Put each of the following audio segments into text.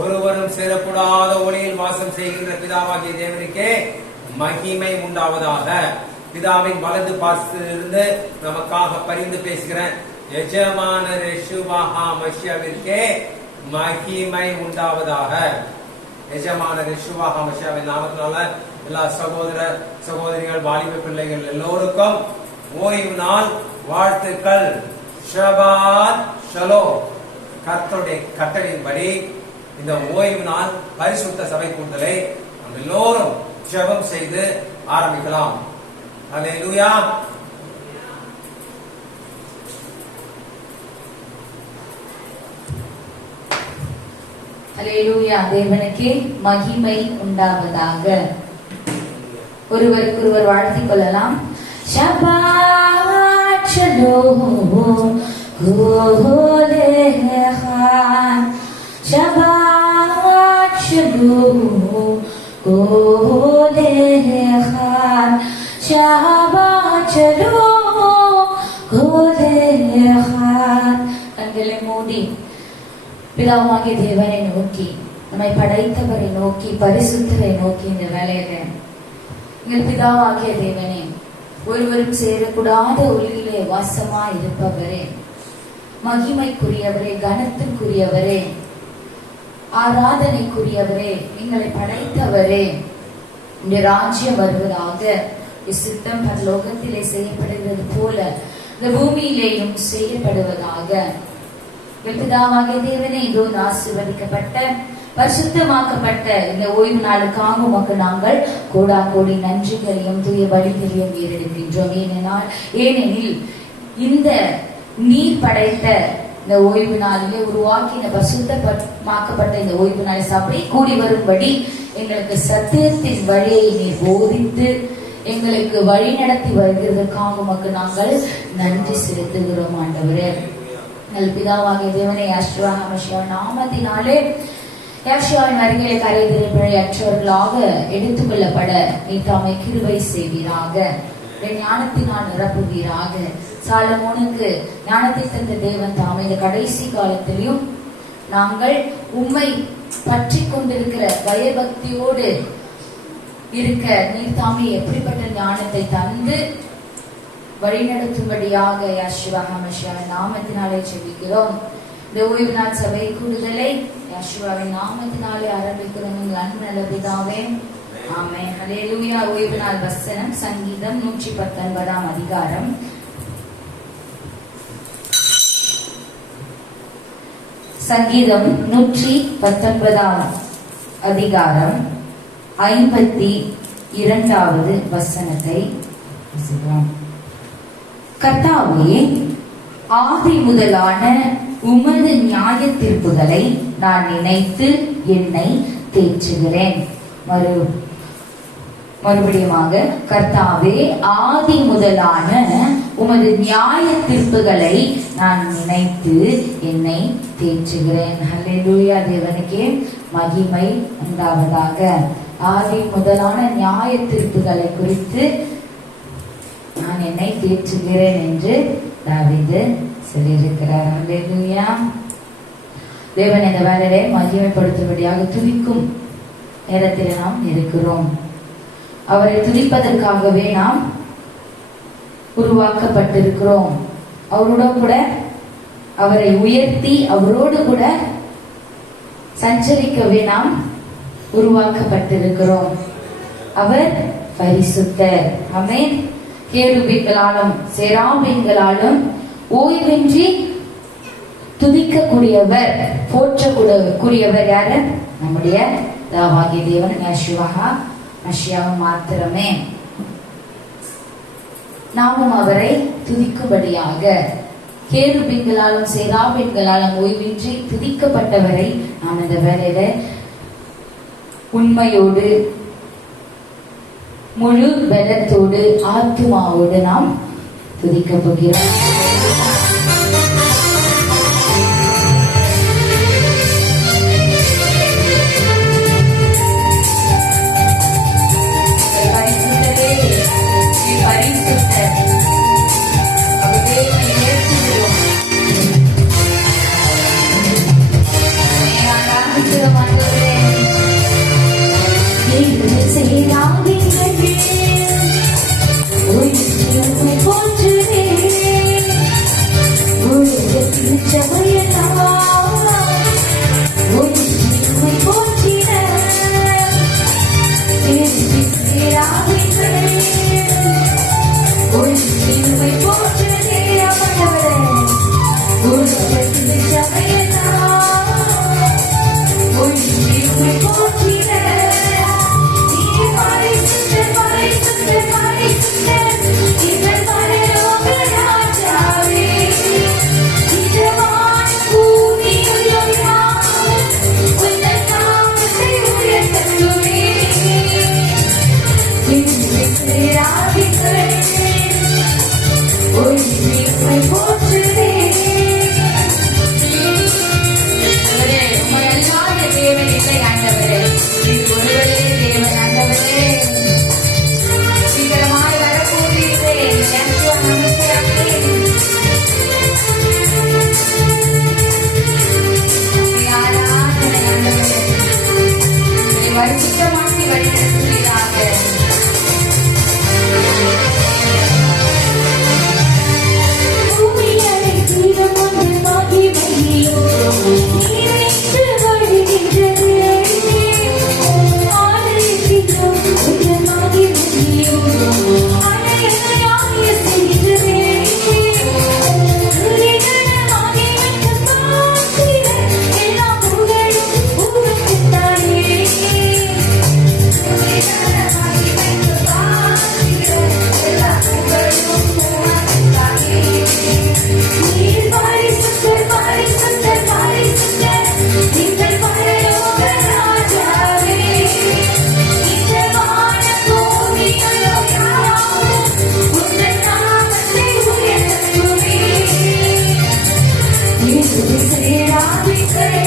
ஒருவரும் சேரக்கூடாத ஒளியில் வாசம் செய்கின்ற பிதாவாகிய தேவனுக்கே மகிமை உண்டாவதாக. பிதாவின் வலது பாசத்திலிருந்து நமக்காக பரிந்து பேசுகிற எஜமானர் யெஷுவா மஷியாவிற்கே மகிமை உண்டாவதாக. எஜமானர் யெஷுவா மஷியாவின் நாமத்தினால எல்லா சகோதர சகோதரிகள், வாலிப பிள்ளைகள் எல்லோருக்கும் ஓய்வு நாள் வாழ்த்துக்கள். ஷபாத் ஷலோம். கர்த்தருடைய கட்டளையின்படி இந்த ஓய்வு நாள் பரிசுத்த சபை கூட்டலை நாம் எல்லோரும் ஜெபம் செய்து ஆரம்பிக்கலாம். அல்லேலூயா. அல்லேலூயா. தேவனுக்கே மகிமை உண்டாவதாக. ஒருவருக்கொருவர் வாழ்த்திக் கொள்ளலாம். ஷபாத் shalom Holehan Shabbat Shalom Holehan Shabbat Shalom Holehan. கண்களை மூடி பிதாவாகிய தேவனை நோக்கி, நம்மை படைத்தவரை நோக்கி, பரிசுத்தரை நோக்கி இந்த வேலையில எங்கள் பிதாவாகிய தேவனே, ஒருவரும் சேரக்கூடாத ஒளியிலே வாசமா இருப்பவரே, மகிமைக்குரியவரே, கனத்திற்குரியவரே, ஆராதனைக்குரியவரே, எங்களை படைத்தவரே, இந்த ராஜ்யம் வருவதாக. சித்தம் பரலோகத்திலே செய்யப்படுகிறது போல இந்த பூமியிலேயும் செய்யப்படுவதாக. பிதாவாகிய தேவனே, இதோ ஆசீர்வதிக்கப்பட்ட பரிசுத்தமாக்கப்பட்ட இந்த ஓய்வு நாளுக்காக உமக்கு நாங்கள் கோடா கோடி நன்றிகளையும் தூய பலிகளையும் ஏறெடுக்கின்றோம். ஏனெனில் இந்த நீர் படைத்த இந்த ஓய்வு நாளிலே உருவாக்கின பரிசுத்தமாக்கப்பட்ட இந்த ஓய்வு நாளை சபை கூடி வரும்படி எங்களுக்கு சத்தியத்தின் வழியை நீர் போதித்து எங்களுக்கு வழி நடத்தி வருகிறதுக்காக உமக்கு நாங்கள் நன்றி செலுத்துகிறோம். ஆண்டவரே, நல் பிதாவாகிய தேவனை யெஷுவா மஷியாவின் நாமத்தினாலே யெஷுவாவின் வருகையிலே கரைதிரை பிழையற்றவர்களாக எடுத்துக் கொள்ளப்பட நீர் தாமே கிருபை செய்வீராக. ஞானத்தினால் நிரப்புவீராக. சாலமோனுக்கு ஞானத்தை தந்த தேவன் தாமே இந்த கடைசி காலத்திலும் நாங்கள் உம்மை பற்றி கொண்டிருக்கிற பயபக்தியோடு இருக்க நீர் தாமே எப்படிப்பட்ட ஞானத்தை தந்து வழிநடத்தும்படியாக யெஷுவா மஷியாவின் நாமத்தினாலே ஜெபிக்கிறோம். இந்த ஓய்வு நாள் சபை கூடுதலை யெஷுவாவின் நாமத்தினாலே ஆரம்பிக்கிறோம். உங்கள் அன்பு நல்ல பிதாவே, ஆமென். அல்லேலூயா. ஓய்வு நாள் வசனம் சங்கீதம் 119 அதிகாரம். சங்கீதம் 119 அதிகாரம் 52வது வசனத்தை வாசிக்கலாம். கர்த்தாவே, ஆதி முதலான உமது நியாய தீர்ப்புகளை நான் நினைத்து என்னை தேற்றுகிறேன். மறுபடியுமாக, கர்த்தாவே, ஆதி முதலான உமது நியாய தீர்ப்புகளை நான் நினைத்து என்னை தேற்றுகிறேன். அல்லேலூயா. தேவனுக்கே மகிமை உண்டாவதாக. ஆதி முதலான நியாய தீர்ப்புகளை குறித்து நான் என்னை தேற்றுகிறேன் என்று தாவீது சொல்லியிருக்கிறார். அல்லேலூயா. தேவன் இந்த வேலையை மகிமைப்படுத்தும்படியாக துதிக்கும் நேரத்தில் நாம் இருக்கிறோம். அவரை துதிப்பதற்காகவே நாம் உருவாக்கப்பட்டிருக்கிறோம். அவரோடு கூட அவரை உயர்த்தி அவரோடு கூட சஞ்சரிக்கவே நாம் உருவாக்கப்பட்டிருக்கிறோம். அவர் பரிசுத்தர். ஆமென். கேருபீன்களாலும் சேராபீன்களாலும் ஓய்வின்றி துதிக்கக்கூடியவர், போற்றக்கூடியவர் யாரு? நம்முடைய பிதாவாகிய தேவன் யெஷுவா மஷியாவும் மாத்திரமே. நாமும் அவரை துதிக்கும்படியாக கேருபீன்களாலும் சேராபீன்களாலும் ஓய்வின்றி துதிக்கப்பட்டவரை நாம் இந்த வேளையில உண்மையோடு முழு பலத்தோடு ஆத்துமாவோடு நாம் துதிக்க போகிறோம். ஸ்தோத்திரம் ஆண்டவரே. நீங்களே செய்யாதீங்களே, உயிரை போற்றுவேன். உலகத்தின் சபையெல்லாம் உயிரை போற்றிட நீங்களே செய்யாதீங்களே, உயிரை போற்றுவே ஆண்டவரே. உலகத்தின் சபையெல்லாம் உயிரை போற்றிட நீர் பரிசுத்தர் பரிசுத்தர் பரிசுத்தர் எங்கள் பரலோக ராஜாவே. இதமான பூமியில் யாவும் உந்தன் நாமத்தை உயர்த்தட்டுமே. நீங்களே செய்யாதீங்களே, உயிரை போற்றுவே. தேவன் இல்லை ஆண்டவரே, நீர் ஒருவரே தேவன் ஆண்டவரே. சீக்கிரமாய் வரக்கூடியதே யேசுவா நமஸ்காரமே. ஆராதனை ஆண்டவரே, நீ பரிசுத்தமாக்கி வழிநடத்துவீராக. பூமியை தீரமுண்டு மகிமையோ நீரைத்து வருகின்றது. ஆலயத்திலோ உங்கள் மகிமையோ அனைவரையாகிய செய்கின்றதே. துதிகர மகிமைக்கு பாத்திர எல்லா புகழும் உமக்குத்தானே. துதிகர மகிமைக்கு பாத்திர எல்லா புகழும் உமக்குத்தானே. நீர் பரிசுத்தர் பரிசுத்தர் பரிசுத்தர் எங்கள் பரலோக ராஜாவே. இந்த வான பூமியில் யாவும் உந்தன் நாமத்தை உயர்த்தட்டுமே. நீங்களே செய்யாதீங்களே,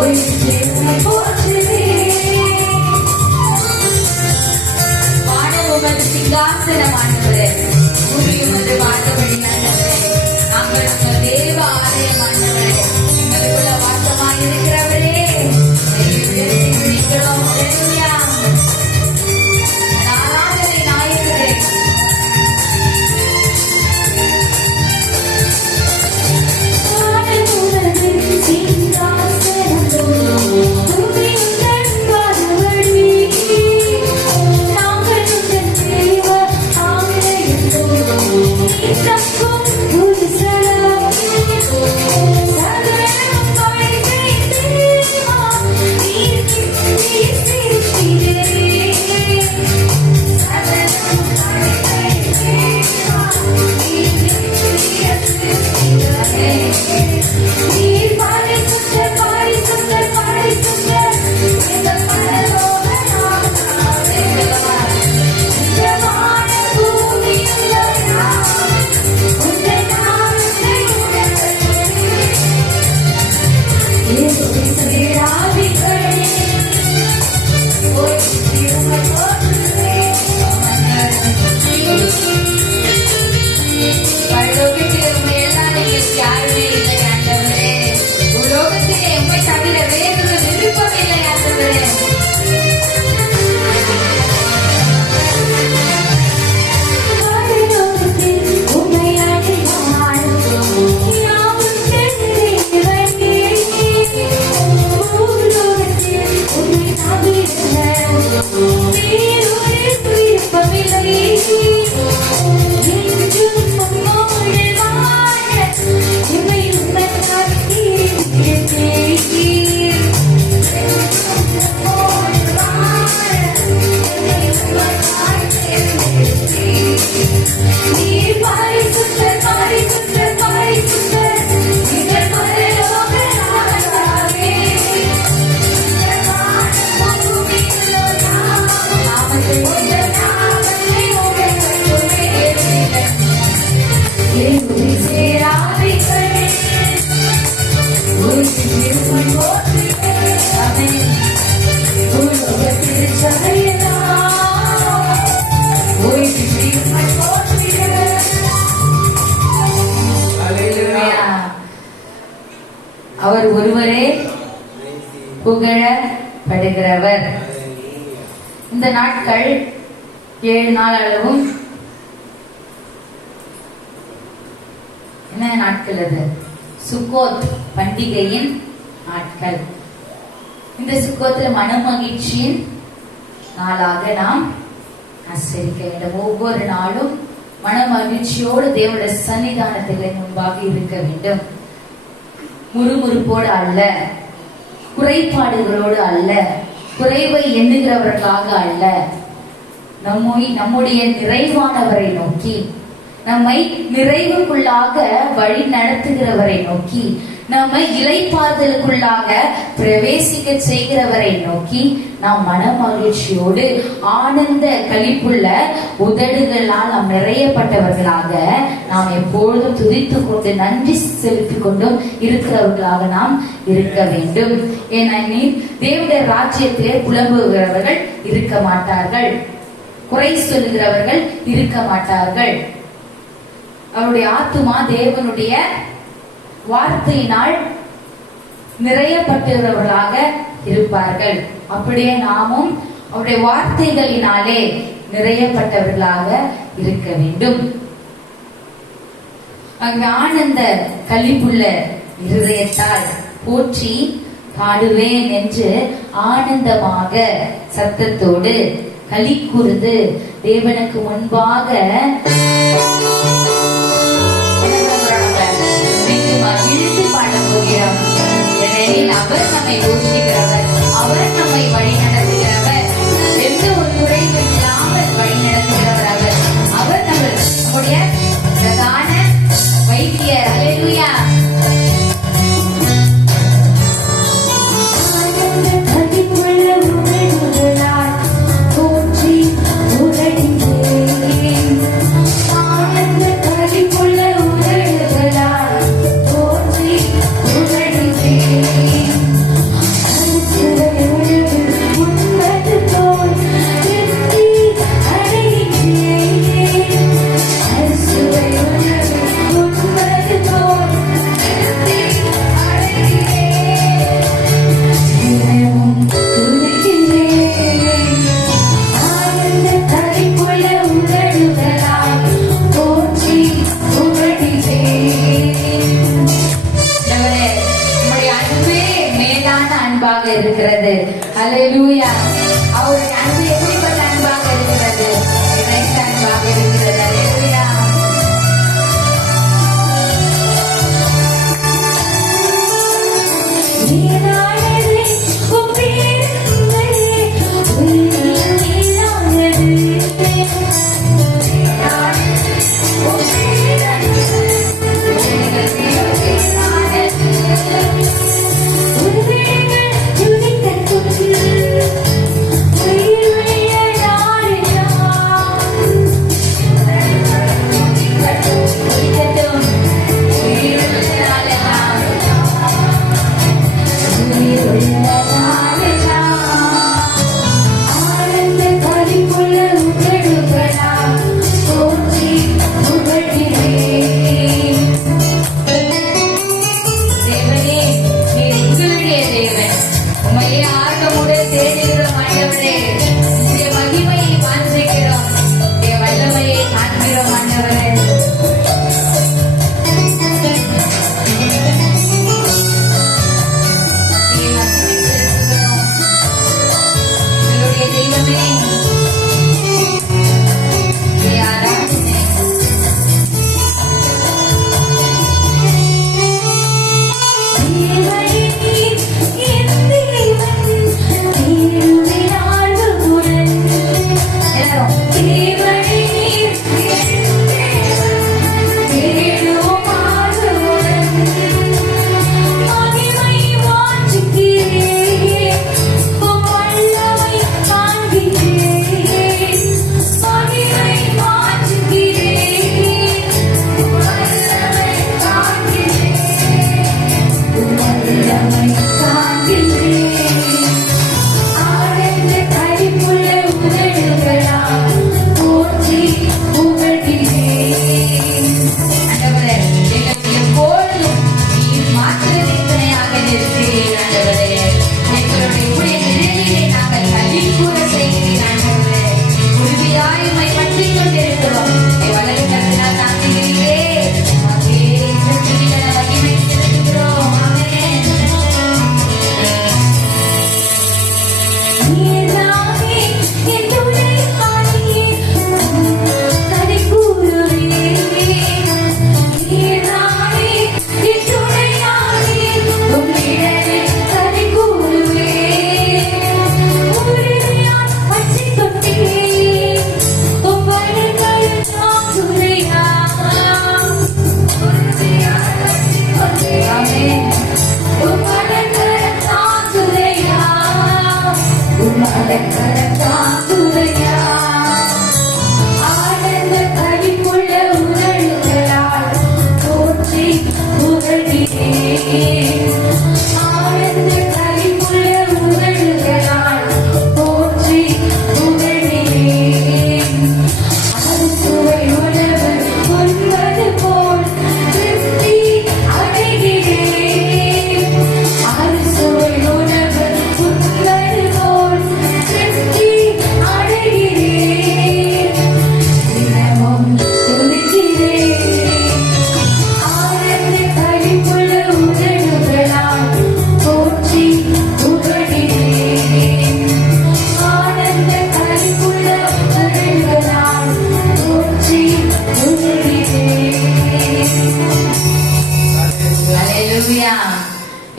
உயிரை போற்றுவே. வானம் உமது சிங்காசனம் ஆண்டவரே, பூமி உமது வாசப்படி ஆண்டவரே. நாங்கள் உங்கள் தேவ ஆலயம் ஆண்டவரே, எங்களுக்குள்ள வாசமாய் இருக்கிறவரே. பிடிக்கிறோம். ஹல்லேலூயா. ஆராதனை நாயகரே. வானம் உமது சிங்காசனம், பூமி உந்தன் வாசப்படி. நாங்கள் உங்கள் தேவ ஆலயம். நீதக்கும் புதுசலம் சகலம் படைத்தேவா. நீர் சிருஷ்டிகரே. சகலம் படைத்தேவா. நீர் சிருஷ்டிகரே. நீர் பரிசுத்தர் பரிசுத்தர் பரிசுத்தர் எங்கள் பரலோக ராஜாவே. இந்த வான பூமியில் யாவும் உந்தன் நாமத்தை உயர்த்தட்டுமே. நீங்களே செய்யாதீங்களே, உயிரை போற்றுவே. பரலோகத்தில் உம்மை எல்லாம் எங்களுக்கு யாருமே இல்லை ஆண்டவரே. உலோகத்திலே உம்மை தவிர வேறொரு விருப்பம் இல்லை ஆண்டவரே. பரலோகத்தில் உம்மை அடைவாள் யாவும் தேவனே. பூலோகத்தில் உம்மை தவிர வேறொரு விருப்பமில்லை. என்றும் உம்மோடு வாழ உம்மை உமக்காய் தேர்ந்தெடுத்தேன். உம்மோடு வாழ உம்மை உமக்காய் தேர்ந்தெடுத்தேன். நீர் பரிசுத்தர் பரிசுத்தர் பரிசுத்தர் எங்கள் பரலோக ராஜாவே. இந்த வான பூமியில் யாவும் உந்தன் நாமத்தை உயர்த்தட்டுமே. நீங்களே செய்யாதீங்களே, உயிரை போற்றுவே. ஆமென். உலகத்தில் சபையெல்லாம் உயிரை போற்றிட. ஹல்லேலூயா. அவர் ஒருவரே புகழப்படுகிறவர். இந்த நாட்கள் 7 நாள் அளவும் என்ன நாட்கள்? அது சுக்கோத் பண்டிகையின் நாட்கள். இந்த சுக்கோத்துல மனமகிழ்ச்சியின் நாளாக நாம் ஆசரிக்க வேண்டும். ஒவ்வொரு நாளும் மனமகிழ்ச்சியோடு தேவனுடைய சன்னிதானத்திலே முன்பாக இருக்க வேண்டும். முறுமுறுப்போடு அல்ல, குறைபாடுகளோடு அல்ல, குறைவை எண்ணுகிறவர்களாக அல்ல, நம்முடைய நிறைவானவரை நோக்கி, நம்மை நிறைவுக்குள்ளாக வழி நடத்துகிறவரை நோக்கி, நம்மை இளைப்பாறுதலுக்குள்ளாக பிரவேசிக்க செய்கிறவரை நோக்கி நாம் மன மகிழ்ச்சியோடு ஆனந்த களிப்புள்ள உதடுகளால் நாம் நிறையப்பட்டவர்களாக நாம் எப்பொழுதும் துதித்துக் கொண்டு நன்றி செலுத்திக் கொண்டும் இருக்கிறவர்களாக நாம் இருக்க வேண்டும். ஏனெனில் தேவனுடைய ராஜ்யத்திலே புலம்புகிறவர்கள் இருக்க மாட்டார்கள், குறை சொல்லுகிறவர்கள் இருக்க மாட்டார்கள். அவருடைய ஆத்துமா தேவனுடைய வார்த்தையினால் நிறையப்பட்டவர்களாக இருப்பார்கள். அப்படியே நாமும் அவருடைய வார்த்தைகளினாலே நிறையப்பட்டவர்களாக இருக்க வேண்டும். ஆனந்த களிப்புள்ள இருதயத்தால் போற்றி பாடுவேன் என்று ஆனந்தமாக சத்தத்தோடு களி கூர்ந்து தேவனுக்கு முன்பாக மகிழ்ந்து பாட போகிறோம். ஏனெனில் அவர் நம்மை போற்றுகிறவர், அவர் நம்மை வழி நடத்துகிறவர், எந்த ஒரு குறைவும் இல்லாமல் வழி நடத்துகிறவர். அவர் நம்முடைய பிரதான வைத்தியர். அல்லேலூயா. இருக்கிறது. அல்லேலூயா. அவருடைய அன்பு எப்படிப்பட்ட அன்பாக இருக்கிறது? இணைந்த அன்பாக இருக்கிறது. அல்லேலூயா.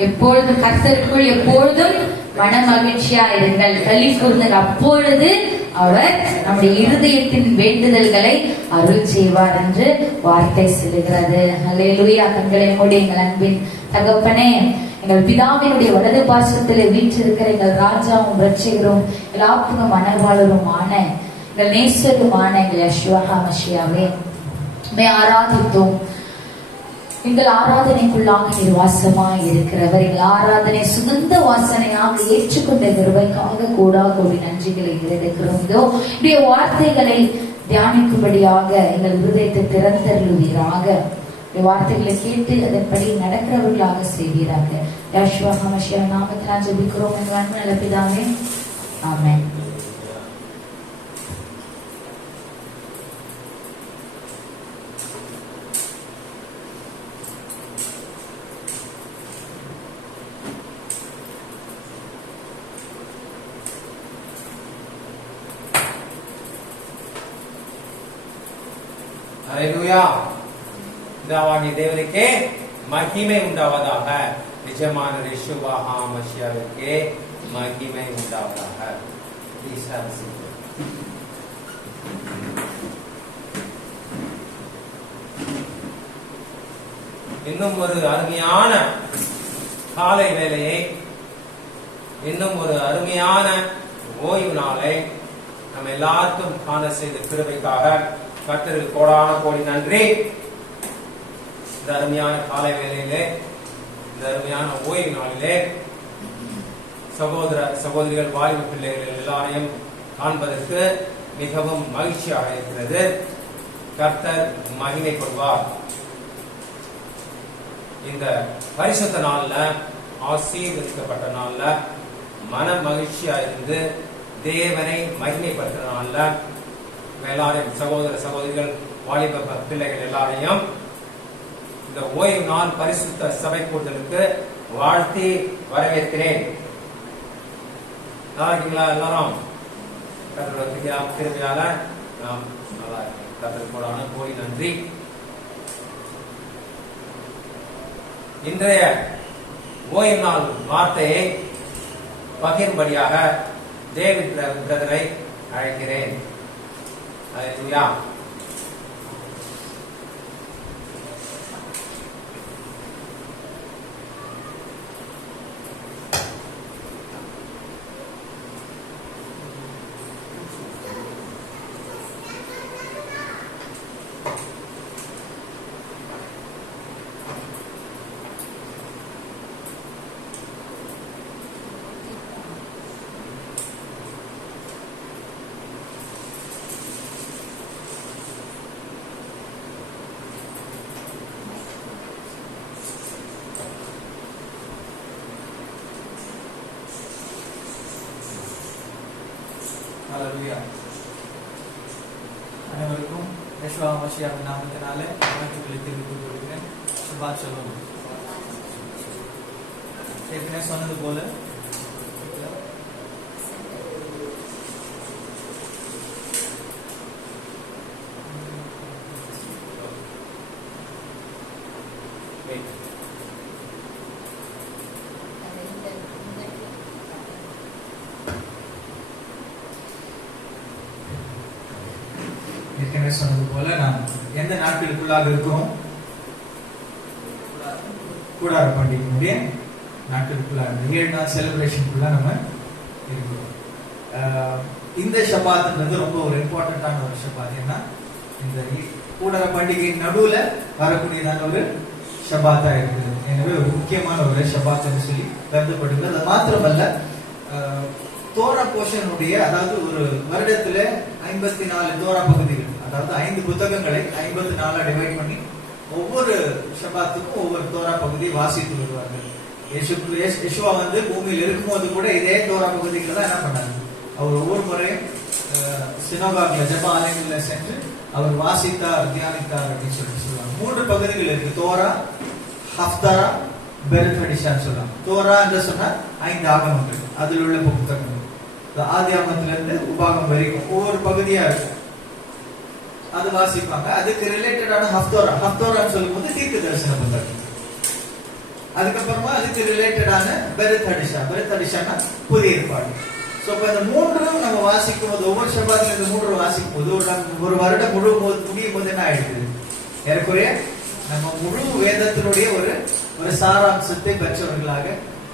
எப்பொழுதும் கர்த்தருக்குள் எப்பொழுதும் மன மகிழ்ச்சியா இருங்கள், களி கூர்ந்தல். அப்பொழுது அவர் நம்முடைய இருதயத்தின் வேண்டுதல்களை அருள் செய்வார் என்று வார்த்தை சொல்லுகிறது. அல்லேலூயா. கண்களை மூடி எங்கள் அன்பின் தகப்பனே, எங்கள் பிதாவினுடைய வலது பாசத்திலே வீற்றிருக்கிற எங்கள் ராஜாவும் ரட்சகரும் எல்லாத்துக்கும் மனவாளருமான எங்கள் நேசருமான எங்கள் யெஷுவா மஷியாவே ஆராதித்தோம். எங்கள் ஆராதனைக்குள்ளாக நீர் வாசமாய் இருக்கிறவர். எங்கள் ஆராதனை சுகந்த வாசனையாக ஏற்றுக்கொண்ட கிருபைக்காக கூடா கோடி நன்றிகளை எடுக்கிறோம். இதோ இப்படிய வார்த்தைகளை தியானிக்கும்படியாக எங்கள் இருதயத்தை திறந்தருளுவீராக. வார்த்தைகளை கேட்டு அதன்படி நடக்கிறவர்களாக செய்வீராக. யெஷுவா மஷியா நாமத்தினால் ஜெபிக்கிறோம் எங்கள் அன்பு நல்ல பிதாவே, ஆமென். ஹல்லேலூயா. பிதாவாகிய தேவனுக்கே மகிமை உண்டாவதாக. நிஜமான யெஷுவா மஷியாவுக்கே மகிமை உண்டாவதாக. இன்னும் ஒரு அருமையான காலை வேளையை, இன்னும் ஒரு அருமையான ஓய்வு நாளை நம்ம எல்லாருக்கும் காண செய்த கிருபைக்காக கர்த்தருக்கு கோடான கோடி நன்றி. இந்த அருமையான காலை வேளையிலே, இந்த அருமையான ஓய்வு நாளிலே சகோதர சகோதரிகள் வாலிப பிள்ளைகள் எல்லாரையும் காண்பதற்கு மிகவும் மகிழ்ச்சியாக இருக்கிறது. கர்த்தர் மகிமை கொள்வார். இந்த பரிசுத்த நாள்ல, ஆசீர்வதிக்கப்பட்ட நாள்ல, மன மகிழ்ச்சியா இருந்து தேவனை மகிமைப்படுத்துற நாள்ல எல்லாரையும் சகோதர சகோதரிகள் வாலிப பிள்ளைகள் எல்லாரையும் இந்த ஓய்வு நாள் பரிசுத்த சபை கூட்டலுக்கு வாழ்த்தி வரவேற்கிறேன். நல்லா இருக்கீங்களா எல்லாரும்? கர்த்தருடைய கிருபையால நாம் நல்லா இருக்கோம். கர்த்தருக்கான கோடி நன்றி. இன்றைய ஓய்வு நாள் வார்த்தையை பகிரும்படியாக டேவிட் பிரதரை அழைக்கிறேன். ஹல்லேலூயா. அனைவருக்கும் யெஷுவா மஷியாவின் நாமத்தினாலே வாழ்த்துக்களை தெரிவித்துக் கொள்கிறேன். ஷபாத் ஷலோம். ஏற்கனவே சொன்னது போல சொன்னது போல நாம் எந்த நாட்களுக்குள்ளாக இருக்கிறோம்? கூடார பண்டிகையினுடைய நாட்களுக்குள்ளாக 7 நாள் செலிப்ரேஷனுக்குள்ள நம்ம இருக்கிறோம். இந்த ஷபாத்ன்றது ரொம்ப ஒரு இம்பார்ட்டன்டான ஒரு ஷபாத். ஏன்னா இந்த கூடார பண்டிகையின் நடுவுல வரக்கூடியதான ஒரு ஷபாத்தா இருக்குது. எனவே ஒரு முக்கியமான ஒரு ஷபாத் என்று சொல்லி கருதப்படுகிறது. அது மாத்திரமல்ல, தோரா போஷனுடைய, அதாவது ஒரு வருடத்துல 54 தோரா பகுதிகள், அதாவது 5 புத்தகங்களை 54 டிவைட் பண்ணி ஒவ்வொரு ஷபாத்துக்கும் ஒவ்வொரு தோரா பகுதியை வாசித்து வருவார்கள். யெஷுவா வந்து பூமியில் இருக்கும்போது கூட இதே தோரா பகுதிகளை தான் என்ன பண்ணாங்க, அவர் ஒவ்வொரு முறையும் சினோகாக்ல ஜெப ஆலயங்களில் சென்று அவர் வாசித்தார், தியானித்தார் அப்படின்னு சொல்லுவாங்க. 3 பகுதிகள் இருக்கு. தோரா, ஹப்தாரா, பெரத் ஹடிஷான்னு சொல்லுவாங்க. தோரா என்று சொன்னா 5 ஆகமங்கள், அதில் உள்ள புத்தகங்கள், ஆதி ஆகமத்துல இருந்து உபாகம் வரைக்கும் ஒவ்வொரு பகுதியா இருக்கும், அது வாசிப்பாங்க. அதுக்கு ரிலேட்டடான ஹப்தோரான்னு சொல்லும் போது தீர்க்க தரிசன புத்தகம். அதுக்கப்புறமா அதுக்கு ரிலேட்டடான பெரத் ஹடிஷானா புதிய ஏற்பாடு. சோ இப்ப இந்த 3 நம்ம வாசிக்கும் போது, ஒவ்வொரு ஷபாத்ல இந்த 3 வாசிக்கும் போது ஒரு வருடம் முடியும் போது என்ன ஆயிடுது, ஏறக்குறைய நம்ம முழு வேதத்தினுடைய ஒரு சாராம்சத்தை பெற்றவர்களாக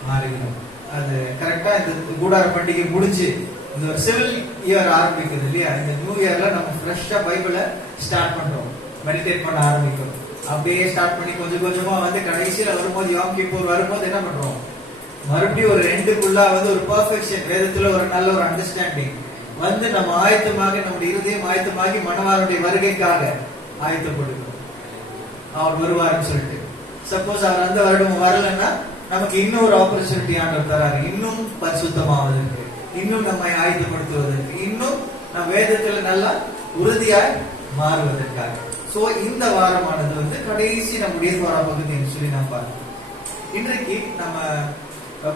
மாறுகிறோம். அது கரெக்டா இந்த கூடார பண்டிகை முடிஞ்சு இந்த ஒரு சிவில் இயர் ஆரம்பிக்குது இல்லையா, இந்த நியூ இயர்ல நம்ம ஃப்ரெஷ்ஷா பைபிளை ஸ்டார்ட் பண்றோம், மெடிடேட் பண்ண ஆரம்பிக்கிறோம். அப்படியே ஸ்டார்ட் பண்ணி கொஞ்சம் கொஞ்சமா வந்து கடைசியில வரும்போது யோம் கிப்பூர் வரும்போது என்ன பண்றோம், மறுபடியும் ஒரு ரெண்டுக்குள்ள வந்து ஒரு பெர்ஃபெக்ஷன், வேதத்துல ஒரு நல்ல ஒரு அண்டர்ஸ்டாண்டிங் வந்து நம்ம ஆயத்தமாக, நம்முடைய இருதயம் ஆயத்தமாகி மணவாளனுடைய வருகைக்காக ஆயத்தப்படுகிறோம். அவர் வருவாருன்னு சொல்லிட்டு. சப்போஸ் அவர் அந்த வருடம் வரலன்னா நமக்கு இன்னும் ஒரு ஆப்பர்ச்சுனிட்டி ஆண்டவர் தராரு, இன்னும் பரிசுத்தமாவதற்கு, இன்னும் நம்மை ஆயத்தப்படுத்துவதற்கு, இன்னும் நம் வேதத்துல நல்லா உறுதியாய் மாறுவதற்காக. சோ இந்த வாரமானது வந்து கடைசி நம்முடைய தோரா பகுதி என்று சொல்லி நாம் பார்க்கிறோம். இன்றைக்கு நம்ம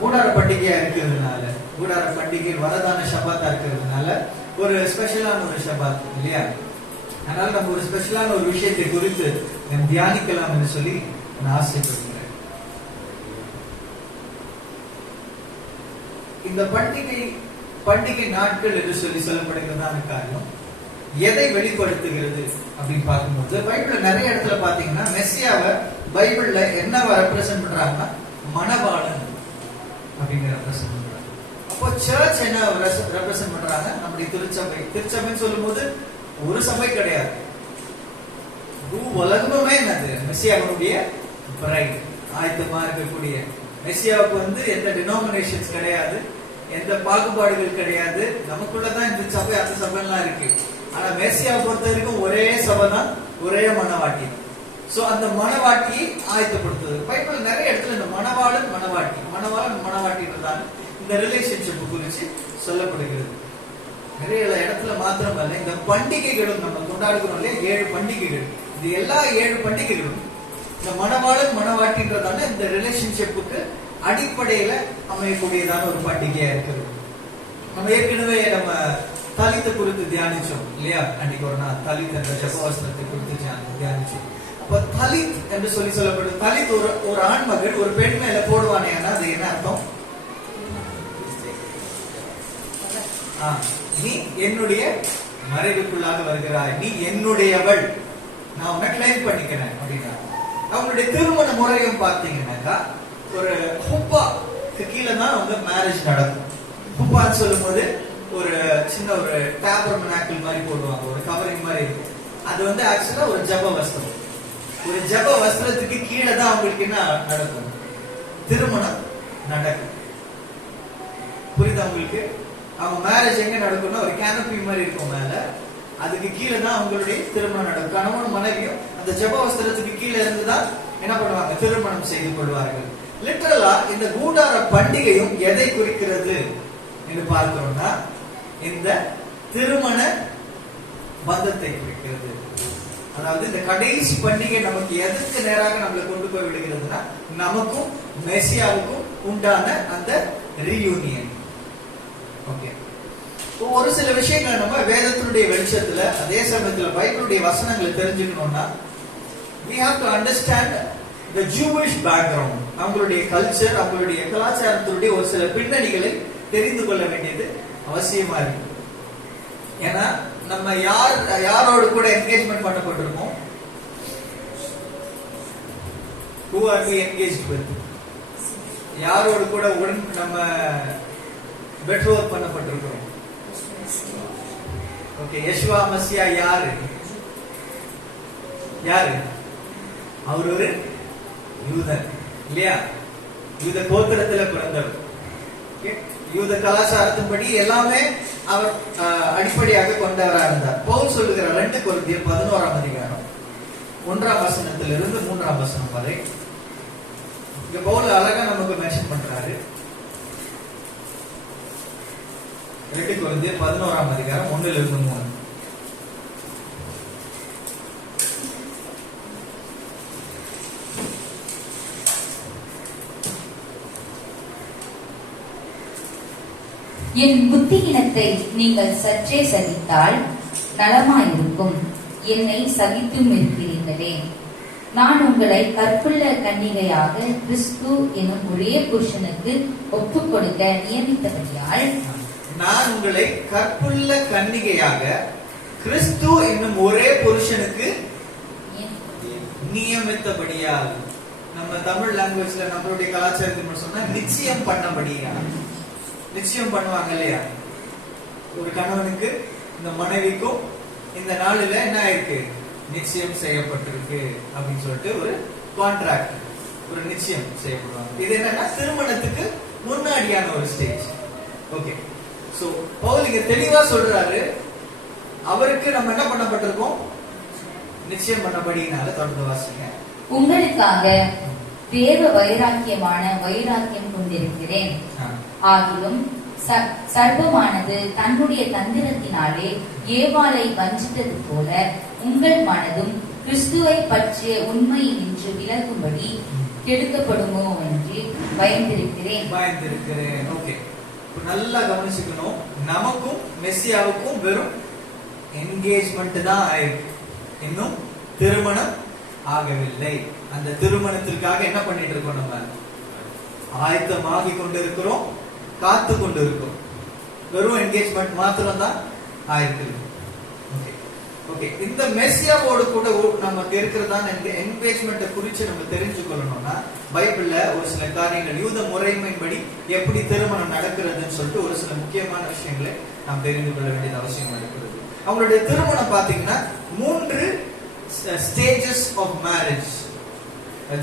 கூடார பண்டிகையா இருக்கிறதுனால, கூடார பண்டிகை வரதான ஷபாத்தா இருக்கிறதுனால ஒரு ஸ்பெஷலான ஒரு ஷபாத் இல்லையா, அதனால நம்ம ஒரு ஸ்பெஷலான ஒரு விஷயத்தை குறித்து தியானிக்கலாம் என்று சொல்லி நான் ஆசைப்படுகிறேன். இந்த பண்டிகை நாட்கள் என்று சொல்லி சொல்லப்படுகிறதான காரணம் எதை வெளிப்படுத்துகிறது அப்படின்னு பார்க்கும்போது, பைபிள்ல நிறைய இடத்துல பாத்தீங்கன்னா மெஸ்ஸியாவை பைபிள்ல என்னவா ரெப்ரசென்ட் பண்றாங்கன்னா மணவாளன் அப்படின்னு ரெப்ரசென்ட் பண்றாங்க. அப்போ சர்ச் என்ன ரெப்ரசென்ட் பண்றாங்க, நம்முடைய திருச்சபைன்னு சொல்லும் போது ஒரு சபை கிடையாது, உலகமே என்னது, மெஸ்ஸியாவுடைய பிரைட், ஆயத்தமா இருக்கக்கூடிய. மெஸ்ஸியாவுக்கு வந்து எந்த டினாமினேஷன்ஸ் கிடையாது, எந்த பாகுபாடுகள் கிடையாது. நமக்குள்ளதான் இந்த சபை அந்த சபைலாம் இருக்கு. ஆனா மெஸ்ஸியாவை பொறுத்த வரைக்கும் ஒரே சபை தான், ஒரே மணவாட்டி. சோ அந்த மணவாட்டியை ஆயத்தப்படுத்துவது பைபிள் நிறைய இடத்துல இந்த மணவாளன் மணவாட்டின்றதான இந்த ரிலேஷன்ஷிப் குறித்து சொல்லப்படுகிறது. நிறைய இடத்துல மாத்திரமல்ல, இந்த பண்டிகைகளும் நம்ம கொண்டாடுகிறோம் இல்லையா, 7 பண்டிகைகள். இது எல்லா 7 பண்டிகைகளும் இந்த மணவாளன் மணவாட்டின்றதான இந்த ரிலேஷன்ஷிப்புக்கு அடிப்படையில அமையக்கூடியதான ஒரு பண்டிகையா இருக்கிறது. நம்ம ஏற்கனவே நம்ம தலித்தை குறித்து தியானிச்சோம் இல்லையா, அன்னைக்கு ஒரு நாள் தலித் என்ற ஜபவஸ்திரத்தை குறித்து தியானிச்சோம். அப்ப தலித் என்று சொல்லப்படும் தலித் ஒரு ஆண் மகன் ஒரு பெண் மேல போடுவானே, அது என்ன அர்த்தம், நீ என்னுடைய மறைவுக்குள்ளாக வருகிறாய், நீ என்னுடையவள், நான் உன்னை கிளைம் பண்ணிக்கிறேன் அப்படின்னா. அவங்களுடைய திருமண முறையும் பார்த்தீங்கன்னாக்கா ஒரு ஹுப்பாக்கு கீழே தான் அவங்க மேரேஜ் நடக்கும். ஹுப்பான்னு சொல்லும் போது ஒரு சின்ன ஒரு டேபர்மனாக்கிள் மாதிரி போடுவாங்க, ஒரு கவரிங் மாதிரி இருக்கும். அது வந்து ஆக்சுவலா ஒரு ஜப வஸ்திரம். ஒரு ஜப வஸ்திரத்துக்கு கீழே தான் அவங்களுக்கு என்ன நடக்கும், திருமணம் நடக்கும். புரியுதா உங்களுக்கு? அவங்க மேரேஜ் எங்க நடக்கும்னா ஒரு கேனப்பி மாதிரி இருக்கும் மேல, அதுக்கு கீழே தான் அவங்களுடைய திருமணம் நடக்கும். கணவனும் மனைவியும் அந்த ஜப வஸ்திரத்துக்கு கீழே இருந்துதான் என்ன பண்ணுவாங்க, திருமணம் செய்து கொள்வார்கள். லிட்டரலா இந்த கூடார பண்டிகையும் எதை குறிக்கிறது என்று பார்க்கிறோம்னா இந்த திருமண பந்தத்தை குறிக்கிறது. அதாவது இந்த கடைசி பண்டிகை நமக்கு எதற்கு நேராக நம்மளை கொண்டு போய் விடுகிறதுனா, நமக்கும் மெஸ்ஸியாவுக்கும் உண்டான அந்த ரீயூனியன். ஓகே, ஒரு சில விஷயங்கள் நம்ம வேதத்தினுடைய வெளிச்சத்துல, அதே சமயத்துல பைபிளுடைய வசனங்களை தெரிஞ்சுக்கணும்னா we have to understand the Jewish background. அவங்களுடைய கல்ச்சர், அவங்களுடைய கலாச்சாரத்தினுடைய ஒரு சில பின்னணிகளை தெரிந்து கொள்ள வேண்டியது அவசியமா இருக்கு. ஏன்னா நம்ம யாரோடு கூட என்கேஜ்மெண்ட் பண்ணப்பட்டிருக்கோம், who are we engaged with, யாரோடு கூட நம்ம பெட்ரோல் பண்ணப்பட்டிருக்கிறோம், ஓகே, யெஷுவா மசியா யாரு? யாரு? அவர் ஒரு யூதன் இல்லையா? யூத கோத்திரத்துல பிறந்தவர். யூத கலாச்சாரத்தின்படி எல்லாமே அவர் அடிப்படையாக கொண்டவராக இருந்தார். பவுல் சொல்லுகிற 2 கொரிந்தியர் 11ஆம் அதிகாரம் 1ஆம் வசனத்திலிருந்து 3ஆம் வசனம் வரை இங்க பவுல் அழகா நமக்கு மென்ஷன் பண்றாரு. 2 கொரிந்தியர் 11ஆம் அதிகாரம் 1லிருந்து 3. என் புத்தியினத்தை நீங்கள் சற்றே சகித்தால் நலமாயிருக்கும். என்னை சகித்தும் இருக்கிறீர்களே. நான் உங்களை கற்புள்ள கன்னிகையாக கிறிஸ்து எனும் ஒரே புருஷனுக்கு ஒப்புக் கொடுக்க நியமித்தபடியால், நான் உங்களை கற்புள்ள கன்னிகையாக கிறிஸ்து என்னும் ஒரே புருஷனுக்கு நியமித்தபடியால். நம்ம தமிழ் லாங்குவேஜ்ல நம்மளுடைய கலாச்சாரத்தில் சொன்னா நிச்சயம் பண்ணபடியால். நிச்சயம் பண்ணுவாங்க இல்லையா? ஒரு கணவனுக்கு இந்த மனைவிக்கும் இந்த நாளில என்ன ஆயிருக்கு? நிச்சயம் செய்யப்பட்டிருக்கு அப்படின்னு சொல்லிட்டு ஒரு கான்ட்ராக்ட், ஒரு நிச்சயம் செய்யப்படுவாங்க. இது என்னன்னா திருமணத்துக்கு முன்னாடியான ஒரு ஸ்டேஜ். ஓகே, சோ பவுல் இங்க தெளிவா சொல்றாரு, அவருக்கு நம்ம என்ன பண்ணப்பட்டிருக்கோம்? நிச்சயம் பண்ணபடினால. தொடர்ந்து வாசிங்க. உங்களுக்காக தேவ வைராக்கியம் கொண்டிருக்கிறேன். ஆகிலும் சர்வமானது தன்னுடைய தந்திரத்தினாலே ஏவாளை வஞ்சித்தது போல உங்கள் மனதும் கிறிஸ்துவை பற்றிய உண்மையினின்று விலகும்படி கெடுக்கப்படுமோ என்று பயந்திருக்கிறேன். ஓகே, நல்லா கவனிச்சுக்கணும். நமக்கும் மெஸ்ஸியாவுக்கும் வெறும் என்கேஜ்மெண்ட் தான் ஆயிருக்கு, இன்னும் திருமணம் ஆகவில்லை. அந்த திருமணத்திற்காக என்ன பண்ணிட்டு இருக்கோம்? நம்ம ஆயத்தமாகி கொண்டிருக்கிறோம், காத்து கொண்டு இருக்கிறோம். வெறும் என்கேஜ்மெண்ட் மாத்திரம் தான் ஆயிருக்கு. ஓகே, இந்த மெஸ்ஸியாவோடு கூட நமக்கு இருக்கிறதான என்கேஜ்மெண்ட்டை குறித்து நம்ம தெரிஞ்சுக்கொள்ளணும்னா பைபிள்ல ஒரு சில காரியங்கள், யூத முறைமையின்படி எப்படி திருமணம் நடக்கிறதுன்னு சொல்லிட்டு ஒரு சில முக்கியமான விஷயங்களை நாம் தெரிந்து கொள்ள வேண்டியது அவசியம் இருக்கிறது. அவங்களுடைய திருமணம் பாத்தீங்கன்னா 3 stages of marriage.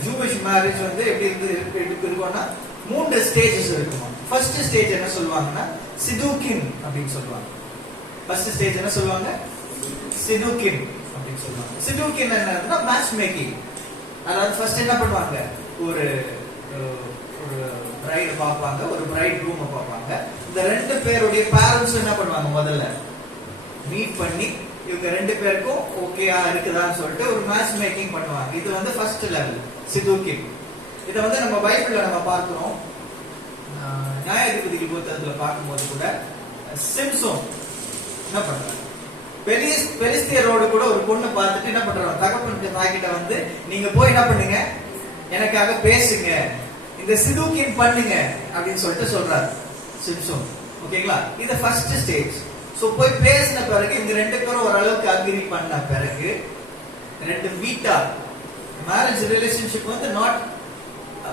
Jewish marriage வந்து எப்படி இருக்கும்னா 3 ஸ்டேஜஸ் இருக்குமா. ஃபர்ஸ்ட் ஸ்டேஜ் என்ன சொல்லுவாங்கன்னா சிதுகின் அப்படின்னு சொல்லுவாங்க. ஃபர்ஸ்ட் ஸ்டேஜ் என்ன சொல்லுவாங்க? சிதுகின் அப்படின்னு சொல்லுவாங்க. சிதுகின் என்னன்னா மேட்ச் மேக்கிங். அதாவது ஃபர்ஸ்ட் என்ன பண்ணுவாங்க? ஒரு பிரைட் பார்ப்பாங்க, ஒரு பிரைட் ரூம் பார்ப்பாங்க. இந்த 2 பேருடைய பேரண்ட்ஸ் என்ன பண்ணுவாங்க? முதல்ல மீட் பண்ணி இவங்க 2 பேருக்கும் ஓகேயா இருக்குதான்னு சொல்லிட்டு ஒரு மேட்ச் மேக்கிங் பண்ணுவாங்க. இது வந்து ஃபர்ஸ்ட் லெவல் சிதுகின். இதை வந்து நம்ம பைபிள்ல நம்ம பார்க்கிறோம். நியாயாதிபதிகள் புத்தகத்துல பார்க்கும்போது கூட சிம்சோன் என்ன பண்றாங்க? பெலிஸ்தியரோடு கூட ஒரு பொண்ணு பார்த்துட்டு என்ன பண்றாங்க? தகப்பனுக்கு தாய்கிட்ட வந்து நீங்க போய் என்ன பண்ணுங்க, எனக்காக பேசுங்க, இந்த சிதுகின் பண்ணுங்க அப்படின்னு சொல்லிட்டு சொல்றாரு சிம்சோன். ஓகேங்களா? இது ஃபர்ஸ்ட் ஸ்டேஜ். சோ போய் பேசின பிறகு இந்த 2 பேரும் ஓரளவுக்கு அக்ரி பண்ண பிறகு 2 வீட்டார், மேரேஜ் ரிலேஷன்ஷிப் வந்து not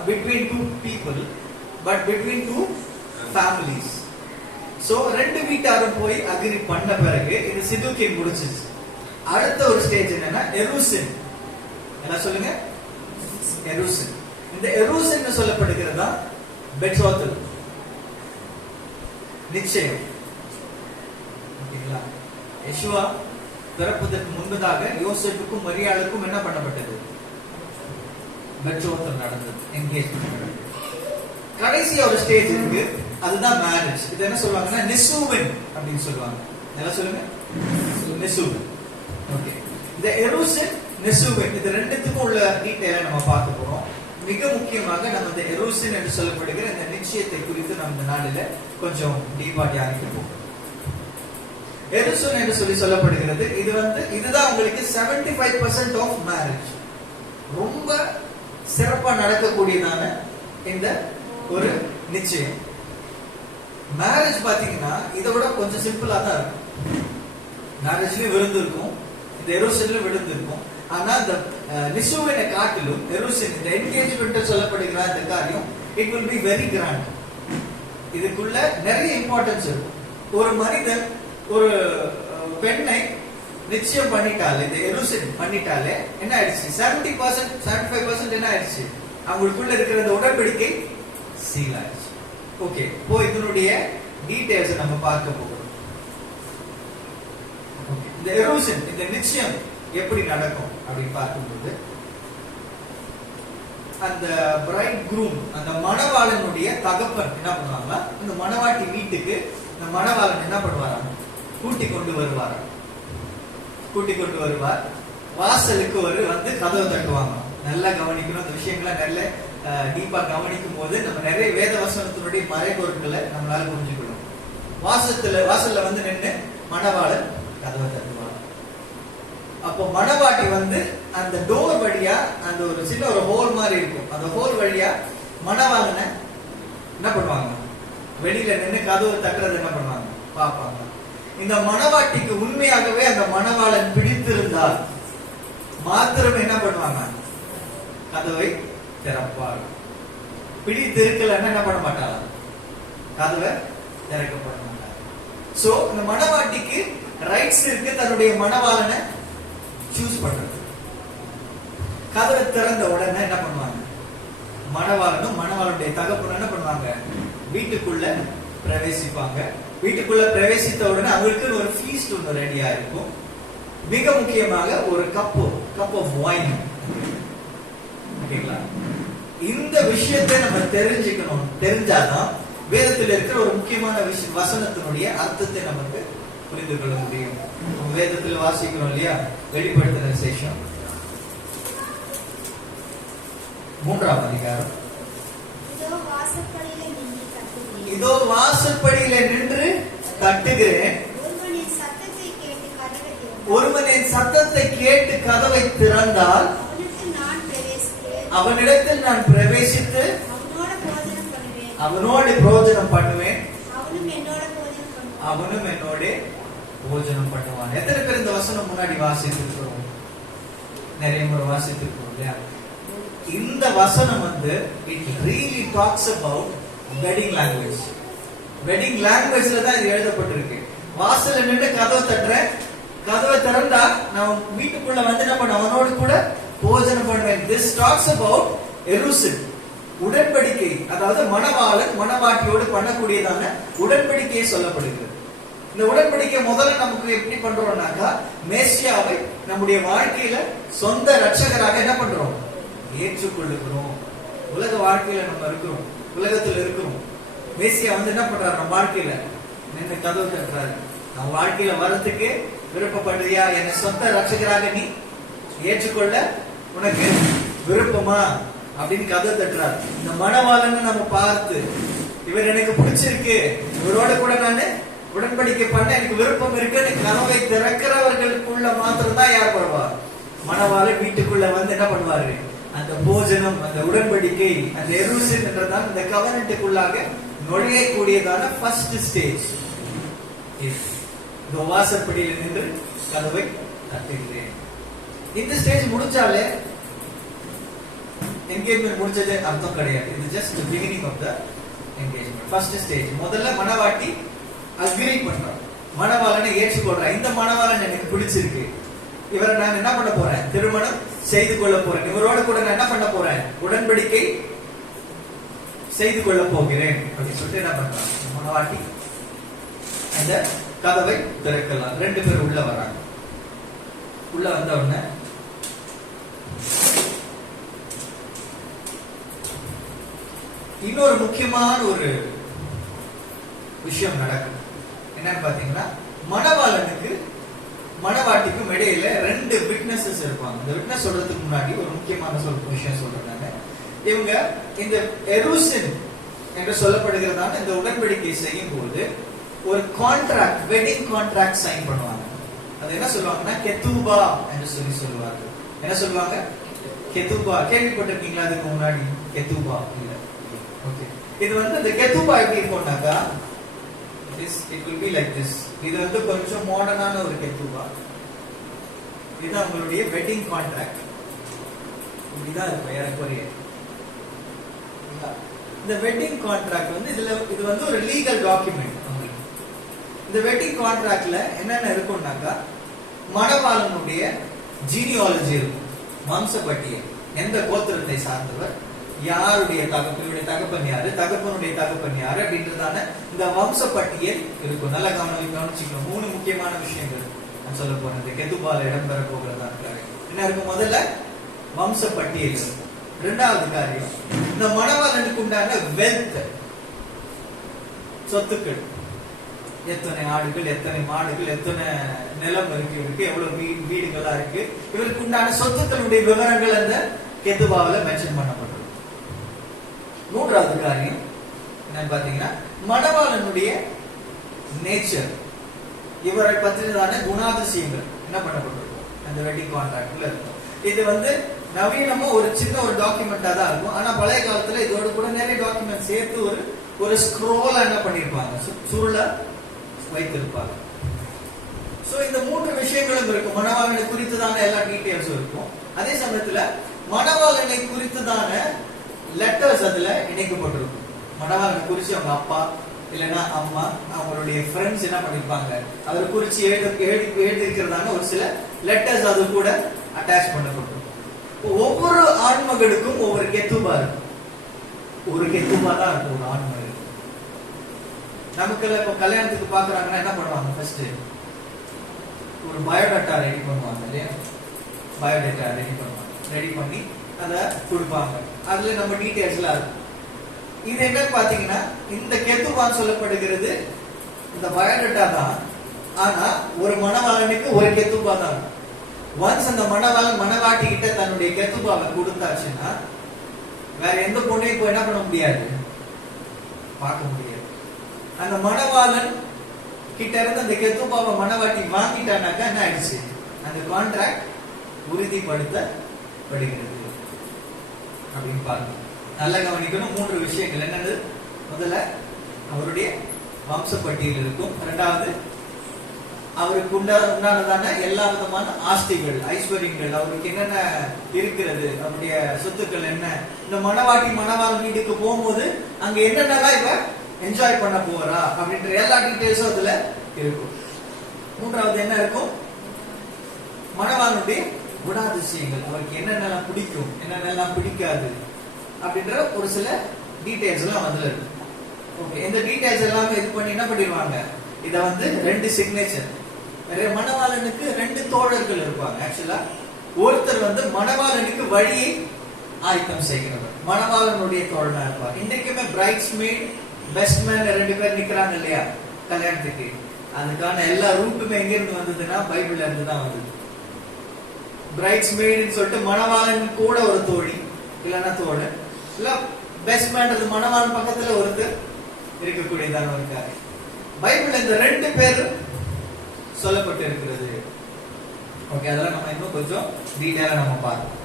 between 2 people but between 2 families. So 2 வீட்டாரும் போய் அக்ரி பண்ண பிறகு இது சிதுகின் முடிச்சிச்சு. அடுத்த ஒரு ஸ்டேஜ் என்னன்னா எருசின். என்ன சொல்லுங்க? எருசின். இந்த எருசின் சொல்லப்படுகிறதா பெட்ரோத்தல், நிச்சயம். ஓகேங்களா? யெஷுவா பிறப்பதற்கு முன்பதாக யோசேப்புக்கும் மரியாளுக்கும் என்ன பண்ணப்பட்டது? பெட்ரோத்தல் நடந்தது, என்கேஜ்மெண்ட் நடந்தது. கடைசி ஒரு ஸ்டேஜ் இருக்கு, அதுதான் மேரேஜ். இது என்ன சொல்லுவாங்கன்னா நிசுவின் அப்படின்னு சொல்லுவாங்க. என்ன சொல்லுங்க? நிசுவின். ஓகே, இந்த எருசின் நிசுவின் இது 2த்துக்கும் உள்ள டீடைலை நம்ம பார்க்க போறோம். மிக முக்கியமாக நம்ம இந்த எருசின் என்று சொல்லப்படுகிற இந்த நிச்சயத்தை குறித்து நம்ம இந்த நாளில கொஞ்சம் டீப்பா தியானிப்போம். எருசின் என்று சொல்லப்படுகிறது. இது வந்து இதுதான் உங்களுக்கு 75% ஆஃப் மேரேஜ். ரொம்ப சிறப்பா நடக்கக்கூடியதான இந்த ஒரு நிச்சயம். மேரேஜ் பாத்தீங்கன்னா இதை விட கொஞ்சம் சிம்பிளா தான் இருக்கும். மேரேஜ்லயும் விருந்து இருக்கும், இந்த எருசின்லயும் விருந்து இருக்கும். ஆனா இந்த நிசுவினை காட்டிலும் எருசின், இந்த என்கேஜ்மெண்ட் சொல்லப்படுகிற இந்த காரியம், it will be very grand. இதுக்குள்ள நிறைய இம்பார்ட்டன்ஸ் இருக்கும். ஒரு மனிதன் ஒரு பெண்ணை நிச்சயம் பண்ணிட்டாலே, இந்த எருசன் பண்ணிட்டாலே என்ன ஆயிடுச்சு? 70% 75% என்ன ஆயிடுச்சு? அவங்களுக்குள்ள இருக்கிற இந்த உடன்படிக்கை சீல் ஆயிடுச்சு. ஓகே, இப்போ இதனுடைய டீடைல்ஸ் நம்ம பார்க்க போகிறோம். இந்த எருசன், இந்த நிச்சயம் எப்படி நடக்கும் அப்படின்னு பார்க்கும்போது, அந்த பிரைட் க்ரூம், அந்த மணவாளனுடைய தகப்பன் என்ன பண்ணுவாங்க, இந்த மணவாட்டி வீட்டுக்கு இந்த மணவாளன் என்ன பண்ணுவாராம்? கூட்டி கொண்டு வருவார். வாசலுக்கு வந்து கதவை தட்டுவாங்க. நல்லா கவனிக்கணும் அந்த விஷயங்களை. நல்ல டீப்பா கவனிக்கும் போது நம்ம நிறைய வேத வசனத்தினுடைய மறைபொருட்களை நம்மளால புரிஞ்சுக்கணும். வாசல்ல வந்து நின்று மணவாளன் கதவை தட்டுவாங்க. அப்போ மணவாட்டி வந்து அந்த டோர் வழியா, அந்த ஒரு சின்ன ஒரு ஹோல் மாதிரி இருக்கும், அந்த ஹோல் வழியா மணவாளனை என்ன பண்ணுவாங்க? வெளியில நின்று கதவை தட்டுறது என்ன பண்ணுவாங்க? பார்ப்பாங்க. இந்த மணவாட்டிக்கு உண்மையாகவே அந்த மணவாளன் பிடித்திருந்தால் மாத்திரம் என்ன பண்ணுவாங்க? கதவை திறப்பார். பிடித்திருக்கலன்னா என்ன பண்ண மாட்டாங்க? கதவை திறக்கப்பட மாட்டாங்க. சோ இந்த மணவாட்டிக்கு ரைட்ஸ் இருக்கு தன்னுடைய மணவாளனை சூஸ் பண்றது. கதவை திறந்த உடனே என்ன பண்ணுவாங்க? மணவாளனும் மணவாளனுடைய தகப்பனும் என்ன பண்ணுவாங்க? வீட்டுக்குள்ள பிரவேசிப்பாங்க. வீட்டுக்குள்ள பிரவேசித்த உடனே அவங்களுக்கு ஒரு ஃபீஸ்ட் ஒன்று ரெடியா இருக்கும். மிக முக்கியமாக ஒரு கப் ஆஃப் வைன். ஓகேங்களா? இந்த விஷயத்தை நம்ம தெரிஞ்சுக்கணும். தெரிஞ்சாதான் வேதத்தில் இருக்கிற ஒரு முக்கியமான வசனத்தினுடைய அர்த்தத்தை நமக்கு புரிந்து கொள்ள முடியும். வேதத்தில் வாசிக்கிறோம் இல்லையா? வெளிப்படுத்தின விசேஷம் 3ஆம் அதிகாரம். இதோ வாசற்படியில நின்று தட்டுகிறேன். ஒருவன் என் சத்தத்தை கேட்டு கதவை திறந்தால் அவனிடத்தில் நான் பிரவேசித்து அவனோடு போஜனம் பண்ணுவேன், அவனும் என்னோட போஜனம் பண்ணுவான். எத்தனை பேர் இந்த வசனம் முன்னாடி வாசித்திருக்கிறோம்? நிறைய முறை வாசித்திருக்கிறோம் இல்லையா? இந்த வசனம் வந்து it really talks about wedding language. Wedding லாங்குவேஜ்ல தான் இது எழுதப்பட்டிருக்கு. வாசல்ல நின்று கதவை தட்டுறேன், கதவை திறந்தா நான் வீட்டுக்குள்ள வந்து என்ன பண்ண? அவனோடு கூட போஜனம் பண்ணுவேன். This talks about எருசல், உடன்படிக்கை. அதாவது மணவாளன் மணவாட்டியோடு பண்ணக்கூடியதான உடன்படிக்கையை சொல்லப்படுகிறது. இந்த உடன்படிக்கை முதல்ல நமக்கு எப்படி பண்றோம்னாக்கா, மேசியாவை நம்முடைய வாழ்க்கையில சொந்த ரட்சகராக என்ன பண்றோம்? ஏற்றுக்கொள்ளுகிறோம். உலக வாழ்க்கையில நம்ம இருக்கிறோம், உலகத்தில் இருக்கிறோம். மேசியா வந்து என்ன பண்றாரு? நம்ம வாழ்க்கையில நின்று கதவு தட்டுறாரு. நம்ம வாழ்க்கையில வரத்துக்கு விருப்பப்படுறியா? என்னை சொந்த ரட்சகராக நீ ஏற்றுக்கொள்ள உனக்கு விருப்பமா அப்படின்னு கதவு தட்டுறாரு. இந்த மணவாளன் நம்ம பார்த்து, இவர் எனக்கு பிடிச்சிருக்கு, இவரோட கூட நான் உடன்படிக்கை பண்ண எனக்கு விருப்பம் இருக்கு, கதவை திறக்கிறவர்களுக்குள்ள மாத்திரம் தான் யார் வருவார்? மணவாளன் வீட்டுக்குள்ள வந்து என்ன பண்ணுவாரு? அந்த போஜனம், அந்த உடன்படிக்கை, அந்த எருசல் என்றதான் இந்த கவர்னன்ட்டுக்குள்ளாக நுழையக்கூடியதான ஃபர்ஸ்ட் ஸ்டேஜ். இந்த வாசற்படியில் நின்று கதவை தட்டுகிறேன். இந்த ஸ்டேஜ் முடிச்சாலே என்கேஜ்மெண்ட் முடிச்சது அர்த்தம் கிடையாது. இது just beginning of the engagement. First stage. முதல்ல மணவாட்டி அக்ரி பண்றான், மணவாளனை ஏற்றுக்கொள்றா. இந்த மணவாளன் எனக்கு பிடிச்சிருக்கு, இவரை நான் என்ன பண்ண போறேன்? திருமணம் செய்து கொள்ள போறேன், இவரோட கூட நான் என்ன பண்ண போறேன்? உடன்படிக்கை செய்து கொள்ள போகிறேன் அப்படின்னு சொல்லிட்டு என்ன பண்றாங்க? மணவாட்டி அந்த கதவை திறக்கலாம். 2 பேர் உள்ள வராங்க. உள்ள வந்த உடனே இன்னொரு முக்கியமான ஒரு விஷயம் நடக்கும். என்னன்னு பாத்தீங்கன்னா, மணவாளனுக்கு மணவாட்டிக்கும் இடையில 2 விட்னஸஸ் இருப்பாங்க. இந்த விட்னஸ் சொல்றதுக்கு முன்னாடி ஒரு முக்கியமான விஷயம் சொல்றாங்க. இவங்க இந்த எருசல் என்று சொல்லப்படுகிறதான இந்த உடன்படிக்கை செய்யும் போது ஒரு கான்ட்ராக்ட், வெட்டிங் கான்ட்ராக்ட் சைன் பண்ணுவாங்க. அது என்ன சொல்லுவாங்கன்னா கெத்துபா என்று சொல்லுவாங்க. என்ன சொல்லுவாங்க? கெத்துபா. கேள்விப்பட்டிருக்கீங்களா அதுக்கு முன்னாடி? கெத்துபா இல்ல. ஓகே, இது வந்து இந்த கெத்துபா எப்படி இருக்கும்னாக்கா, it will be like this. இது வந்து கொஞ்சம் மாடர்னான ஒரு கெத்துபா. இது அவங்களுடைய வெட்டிங் கான்ட்ராக்ட். இப்படிதான் இருக்கும் ஏறக்குறைய. இந்த வெட்டிங் கான்ட்ராக்ட் வந்து இது வந்து ஒரு லீகல் டாக்குமெண்ட். இந்த இந்த வெட்டிங் கான்ட்ராக்ட்ல என்னென்ன இருக்கும்னாக்கா மணவாளனுடைய ஜீனியாலஜி இருக்கும், வம்சப்பட்டியல், எந்த கோத்திரத்தை சார்ந்தவர், யாருடைய தகப்பனுடைய தகப்பன் யாரு, தகப்பனுடைய தகப்பன் யாரு அப்படின்றதான இந்த வம்சப்பட்டியல் இருக்கும். நல்ல கவனிச்சுக்கணும். 3 முக்கியமான விஷயங்கள் நான் சொல்ல போறேன். இந்த கெத்துபால இடம்பெற போகிறதா என்ன இருக்கும்? முதல்ல வம்சப்பட்டியல் இருக்கும். 2வது காரியம், இந்த மணவாளனுக்கு உண்டான வெல்த், சொத்துக்கள், எத்தனை ஆடுகள், எத்தனை மாடுகள், எத்தனை நிலம் இருக்கு, எவ்வளவு வீடுகளா இருக்கு, இவருக்கு உண்டான சொத்துக்களுடைய விவரங்கள் அந்த கெத்துபாவில மென்ஷன் பண்ணப்பட்டிருக்கு. 3வது காரியம் என்னன்னு பாத்தீங்கன்னா மணவாளனுடைய நேச்சர், இவரை பற்றினதான குணாதிசயங்கள் என்ன பண்ணப்பட்டிருக்கும் அந்த வெட்டிங் கான்ட்ராக்ட்ல இருக்கும். இது நவீனமா ஒரு சின்ன ஒரு டாக்குமெண்டா தான் இருக்கும். ஆனா பழைய காலத்துல இதோட கூட நிறைய டாக்குமெண்ட் சேர்த்து ஒரு ஸ்க்ரோல் என்ன பண்ணிருப்பாங்க, சுருள வைத்திருப்பாங்க. சோ இந்த 3 விஷயங்களும் இருக்கும். மணவாளனை குறித்துதான எல்லா டீடைல்ஸும் இருக்கும். அதே சமயத்துல மணவாளனை குறித்துதான லெட்டர்ஸ் அதுல இணைக்கப்பட்டிருக்கும். மணவாளனை குறிச்சு அவங்க அப்பா இல்லைன்னா அம்மா, அவங்களுடைய ஃப்ரெண்ட்ஸ் என்ன பண்ணிருப்பாங்க, அதை குறிச்சு எழுதி இருக்கிறதான ஒரு சில லெட்டர்ஸ் அது கூட அட்டாச் பண்ணப்பட்டிருக்கும். ஒவ்வொரு ஆண்மகனுக்கும் ஒவ்வொரு கெத்துபா இருக்கும். ஒரு கெத்துபா தான் இருக்கும் ஒரு ஆண்மகன். நமக்கு இப்ப கல்யாணத்துக்கு பாக்குறாங்கன்னா என்ன பண்ணுவாங்க, ஃபர்ஸ்ட் ஒரு பயோடேட்டா ரெடி பண்ணுவாங்க இல்லையா, பயோடேட்டா ரெடி பண்ணி அதை கொடுப்பாங்க. அதுல நம்ம டீடைல்ஸ் எல்லாம் இருக்கும். இது என்னன்னு பாத்தீங்கன்னா இந்த கெத்துபான்னு சொல்லப்படுகிறது இந்த பயோடேட்டா தான். ஆனா ஒரு மணவாளனுக்கு ஒரு கெத்துபா தான். ஒன்ஸ் அந்த மணவாளன் மணவாட்டி கிட்ட தன்னுடைய கெத்துபாவை கொடுத்தாச்சுன்னா வேற எந்த பொண்ணையும் போய் என்ன பண்ண முடியாது, பார்க்க முடியாது. அந்த மணவாளன் கிட்ட இருந்து அந்த கெத்துபாவை மணவாட்டி வாங்கிட்டானாக்கா என்ன ஆயிடுச்சு, அந்த கான்ட்ராக்ட் உறுதிப்படுத்தப்படுகிறது அப்படின்னு பாருங்க. நல்ல கவனிக்கணும். 3 விஷயங்கள் என்னது, முதல்ல அவருடைய வம்சப்பட்டியல் இருக்கும். 2வது அவருக்கு உண்டானதான எல்லா விதமான ஆஸ்திகள், ஐஸ்வர்யங்கள், அவருக்கு என்னென்ன இருக்கிறது, அவருடைய சொத்துக்கள் என்ன, இந்த மணவாட்டி மணவாளன் வீட்டுக்கு போகும்போது அங்க என்னென்னலாம் இவ என்ஜாய் பண்ண போறா அப்படின்ற எல்லா டீடைல்ஸும் அதுல இருக்கும். 3வது என்ன இருக்கும், மணவாளனுடைய குணாதிசயங்கள், அவருக்கு என்னென்னலாம் பிடிக்கும், என்னென்னலாம் பிடிக்காது அப்படின்ற ஒரு சில டீடைல்ஸ் எல்லாம் அதுல இருக்கு. ஓகே, இந்த டீடைல்ஸ் எல்லாமே இது பண்ணி என்ன பண்ணிடுவாங்க, இத 2 சிக்னேச்சர். மணவாளனுக்கு 2 தோழர்கள் இருப்பாங்க. ஆக்சுவலா ஒருத்தர் மணவாளனுக்கு வழியை ஆயத்தம் செய்கிறவர், மணவாளனுடைய தோழனா இருப்பார். இன்றைக்குமே பிரைட்ஸ்மேட், பெஸ்ட் மேன் 2 பேர் நிக்கிறாங்க இல்லையா கல்யாணத்துக்கு. அதுக்கான எல்லா ரூட்டுமே எங்க இருந்து வந்ததுன்னா பைபிள்ல இருந்து தான் வந்தது. பிரைட்ஸ்மேட்னு சொல்லிட்டு மணவாளன் கூட ஒரு தோழி இல்லைன்னா தோழன், இல்ல பெஸ்ட் மேன் மணவாளன் பக்கத்துல ஒருத்தர் இருக்கக்கூடியதான ஒரு காரியம். பைபிள்ல இந்த 2 பேர் சொல்லப்பட்டு இருக்கிறது. ஓகே, அதெல்லாம் நம்ம இன்னும் கொஞ்சம் டீடைலா நம்ம பார்ப்போம்.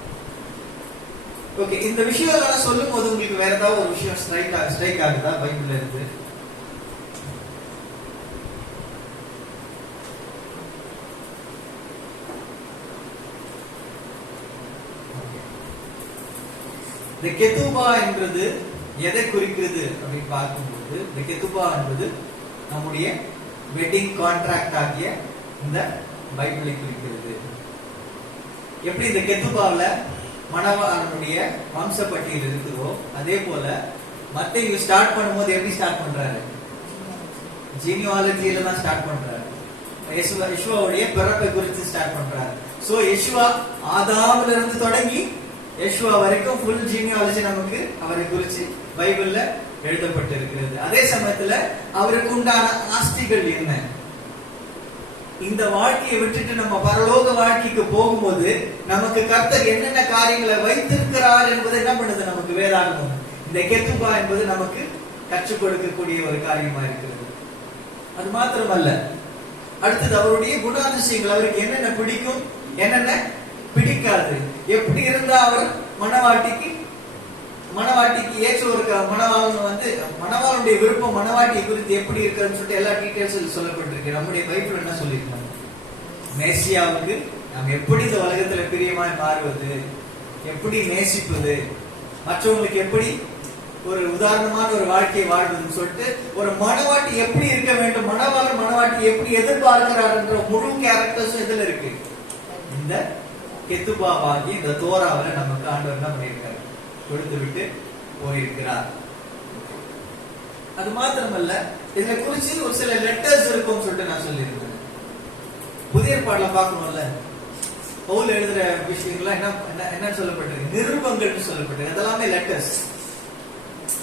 ஓகே, இந்த விஷயம் எல்லாம் சொல்லும் போது உங்களுக்கு வேற ஏதாவது ஒரு விஷயம் ஸ்ட்ரைக் ஆகுதா பைபிள்ல இருந்து? இந்த கெத்துபா என்பது எதை குறிக்கிறது அப்படின்னு பார்க்கும்போது, இந்த கெத்துபா என்பது நம்முடைய வெட்டிங் கான்ட்ராக்ட் ஆகிய இந்த பைபிளை குறிக்கிறது. எப்படி இந்த கெத்துபாவில மணவாளனுடைய வம்சப்பட்டியல் இருக்குதோ அதே போல மத்தேயு ஸ்டார்ட் பண்ணும்போது எப்படி ஸ்டார்ட் பண்றாரு, ஜீனியாலஜியில தான் ஸ்டார்ட் பண்றாரு. யெஷுவாவுடைய பிறப்பை குறித்து ஸ்டார்ட் பண்றாரு. சோ யெஷுவா ஆதாம்ல இருந்து தொடங்கி யெஷுவா வரைக்கும் ஃபுல் ஜீனியாலஜி நமக்கு அவரை குறித்து பைபிள்ல எழுதப்பட்டிருக்கிறது. அதே சமயத்துல அவருக்கு உண்டான ஆஸ்திகள் என்ன, இந்த வாழ்க்கையை விட்டுட்டு நம்ம பரலோக வாழ்க்கைக்கு போகும்போது நமக்கு கர்த்தர் என்னென்ன காரியங்களை வைத்திருக்கிறார் என்பதை என்ன பண்ணுது நமக்கு வேதாகமம். இந்த கெத்துபா என்பது நமக்கு கற்றுக் கொடுக்கக்கூடிய ஒரு காரியமா இருக்கிறது. அது மாத்திரமல்ல, அடுத்தது அவருடைய குணாதிசயங்கள், அவருக்கு என்னென்ன பிடிக்கும் என்னென்ன பிடிக்காது, எப்படி இருந்தா அவர் மணவாட்டிக்கு ஏற்ற ஒரு மணவாளனுடைய விருப்பம் மணவாட்டியை குறித்து எப்படி இருக்குன்னு சொல்லிட்டு எல்லா டீடைல்ஸ் சொல்லப்பட்டிருக்கு. நம்முடைய பைபிள் என்ன சொல்லியிருக்காங்க, மேசியாவுக்கு நாம் எப்படி இந்த உலகத்துல பிரியமாய் மாறுவது, எப்படி நேசிப்பது, மற்றவங்களுக்கு எப்படி ஒரு உதாரணமான ஒரு வாழ்க்கையை வாழ்வதுன்னு சொல்லிட்டு ஒரு மணவாட்டி எப்படி இருக்க வேண்டும், மணவாளன் மனவாட்டி எப்படி எதிர்பார்க்கிறாருன்ற முழு கேரக்டர்ஸும் எதுல இருக்கு? இந்த கெத்துபாவாகி இந்த தோராவில நமக்கு ஆண்டவர் என்ன பண்ணியிருக்காரு? கொடுத்து விட்டு போயிருக்கிறார். அது மாத்திரமல்ல, இதுல குறிச்சு ஒரு சில லெட்டர்ஸ் இருக்கும் சொல்லிட்டு நான் சொல்லியிருந்தேன். புதிய ஏற்பாடுல பார்க்கணும்ல, பவுல் எழுதுற விஷயங்கள்லாம் என்ன சொல்லப்பட்டிருக்கு? நிருபங்கள்னு சொல்லப்பட்டிருக்கு. அதெல்லாமே லெட்டர்ஸ்.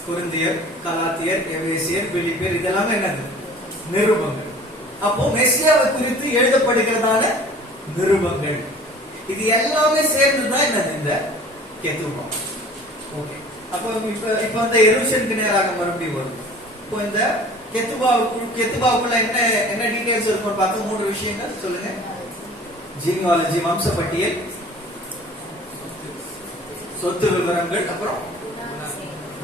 கொரிந்தியர், கலாத்தியர், எபேசியர், பிலிப்பியர், இதெல்லாமே என்னது? நிருபங்கள். அப்போ மெசியாவை குறித்து எழுதப்படுகிறதான நிருபங்கள். இது எல்லாமே சேர்ந்துதான் என்னது? இந்த கெத்துபா. ஓகே, அப்போ இப்ப இந்த எருசலேமுக்கு நேராக மறுபடியும் வரும். இப்போ இந்த கெத்துபாவுக்குள்ள என்ன டீடைல்ஸ் இருக்கும்னு பார்க்க 3 விஷயங்கள் சொல்லுங்க. ஜீனியாலஜி, வம்ச பட்டியல், சொத்து விவரங்கள், அப்புறம்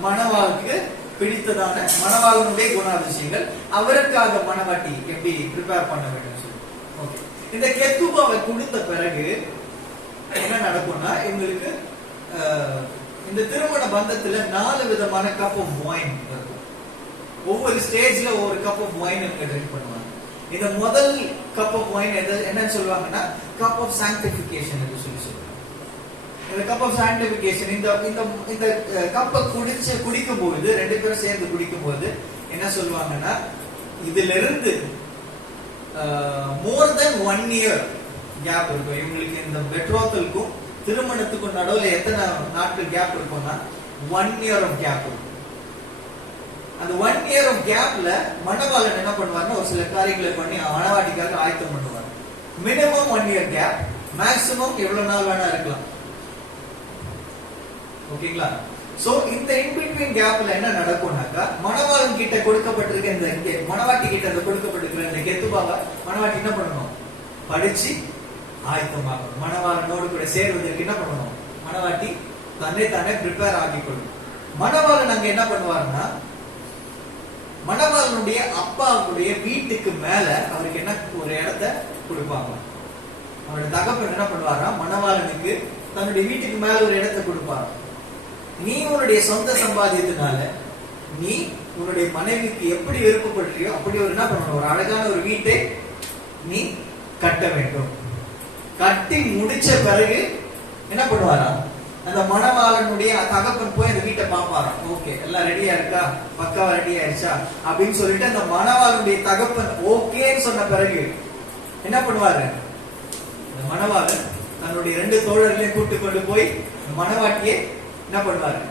மணவாளுக்கு பிடித்ததான மணவாளனுடைய குணாதிசயங்கள், அவருக்காக மணவாட்டி எப்படி ப்ரிப்பேர் பண்ண வேண்டும் சொல்லி. ஓகே, இந்த கெத்துபாவை கொடுத்த பிறகு என்ன நடக்கும்னா, இவங்களுக்கு இந்த திருமண பந்தத்துல 4 விதமான கப் ஆஃப் வைன் இருக்கும். ஒவ்வொரு ஸ்டேஜ்ல ஒவ்வொரு கப் ஆஃப் வைன் ட்ரிங்க் பண்ணுவாங்க. இந்த முதல் கப் ஆஃப் வைன் என்னன்னு சொல்லுவாங்கன்னா கப் ஆஃப் சாங்டிஃபிகேஷன் என்று சொல்லி சொல்லுவாங்க. இந்த கப் ஆஃப் சாங்டிஃபிகேஷன், இந்த கப்பை குடிக்கும் போது 2 பேரும் சேர்ந்து குடிக்கும் போது என்ன சொல்லுவாங்கன்னா, இதுல இருந்து மோர் தென் 1 இயர் கேப் இருக்கும். இவங்களுக்கு இந்த பெட்ரோத்தலுக்கும் திருமணத்துக்கும் நடுவுல எத்தனை நாட்கள் கேப் இருக்கும்னா 1 இயர் ஆஃப் கேப் இருக்கும். அந்த 1 இயர் ஆஃப் கேப்ல மணவாளன் என்ன பண்ணுவாருன்னா ஒரு சில காரியங்களை பண்ணி மணவாட்டிக்காக ஆயத்தம் பண்ணுவார். மினிமம் 1 இயர் கேப், மேக்ஸிமம் எவ்வளவு நாள் வேணா இருக்கலாம். ஓகேங்களா? சோ இந்த இன்பிட்வீன் கேப்ல என்ன நடக்கும்னாக்கா, மணவாளன் கிட்ட கொடுக்கப்பட்டிருக்க இந்த மணவாட்டி கிட்ட கொடுக்கப்பட்டிருக்கிற இந்த கெத்துபாவை மணவாட்டி என்ன பண்ணணும்? படிச்சு ஆயத்தமாகணும். மணவாளனோடு கூட சேர்வதற்கு என்ன பண்ணணும்? மணவாட்டி தானே ப்ரிப்பேர் ஆகிக்கொள்ளும். மணவாளன் அங்க என்ன பண்ணுவாருன்னா, மணவாளனுடைய அப்பாவுடைய வீட்டுக்கு மேல அவருக்கு என்ன ஒரு இடத்தை கொடுப்பாங்க. அவருடைய தகப்பன் என்ன பண்ணுவாரா, மணவாளனுக்கு தன்னுடைய வீட்டுக்கு மேல ஒரு இடத்தை கொடுப்பாரு. நீ உன்னுடைய சொந்த சம்பாதியத்தினால நீ உன்னுடைய மனைவிக்கு எப்படி விருப்பப்படுறியோ அப்படி ஒரு என்ன பண்ணணும்? ஒரு அழகான ஒரு வீட்டை நீ கட்ட வேண்டும். கட்டி முடிச்ச பிறகு என்ன பண்ணுவாரா, அந்த மணவாளனுடைய தகப்பன் போய் அந்த வீட்டை பார்ப்பாராம். ஓகே, எல்லாம் ரெடியா இருக்கா, பக்காவா ரெடி ஆயிடுச்சா அப்படின்னு சொல்லிட்டு அந்த மணவாளனுடைய தகப்பன் ஓகேன்னு சொன்ன பிறகு என்ன பண்ணுவாரு, அந்த மணவாளன் தன்னுடைய 2 தோழர்களையும் கூட்டி கொண்டு போய் மணவாட்டியை என்ன பண்ணுவாரு,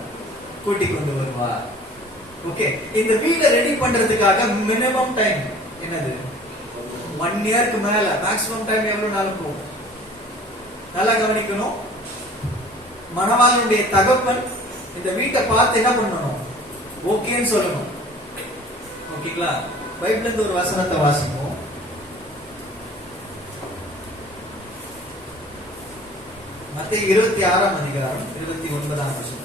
கூட்டி கொண்டு வருவார். ஓகே, இந்த வீட்டை ரெடி பண்றதுக்காக மினிமம் டைம் என்னது? 1 இயருக்கு மேல. மேக்ஸிமம் டைம் எவ்வளவு நாள் போகும்? நல்லா கவனிக்கணும். மணவாளனுடைய தகப்பன் இந்த வீட்டை பார்த்து என்ன பண்ணணும்? ஓகேன்னு சொல்லணும். ஓகேங்களா? பைபிள்ல இருந்து ஒரு வசனத்தை வாசிப்போம். மத்தேயு 26ஆம் அதிகாரம் 29ஆம் வசனம்.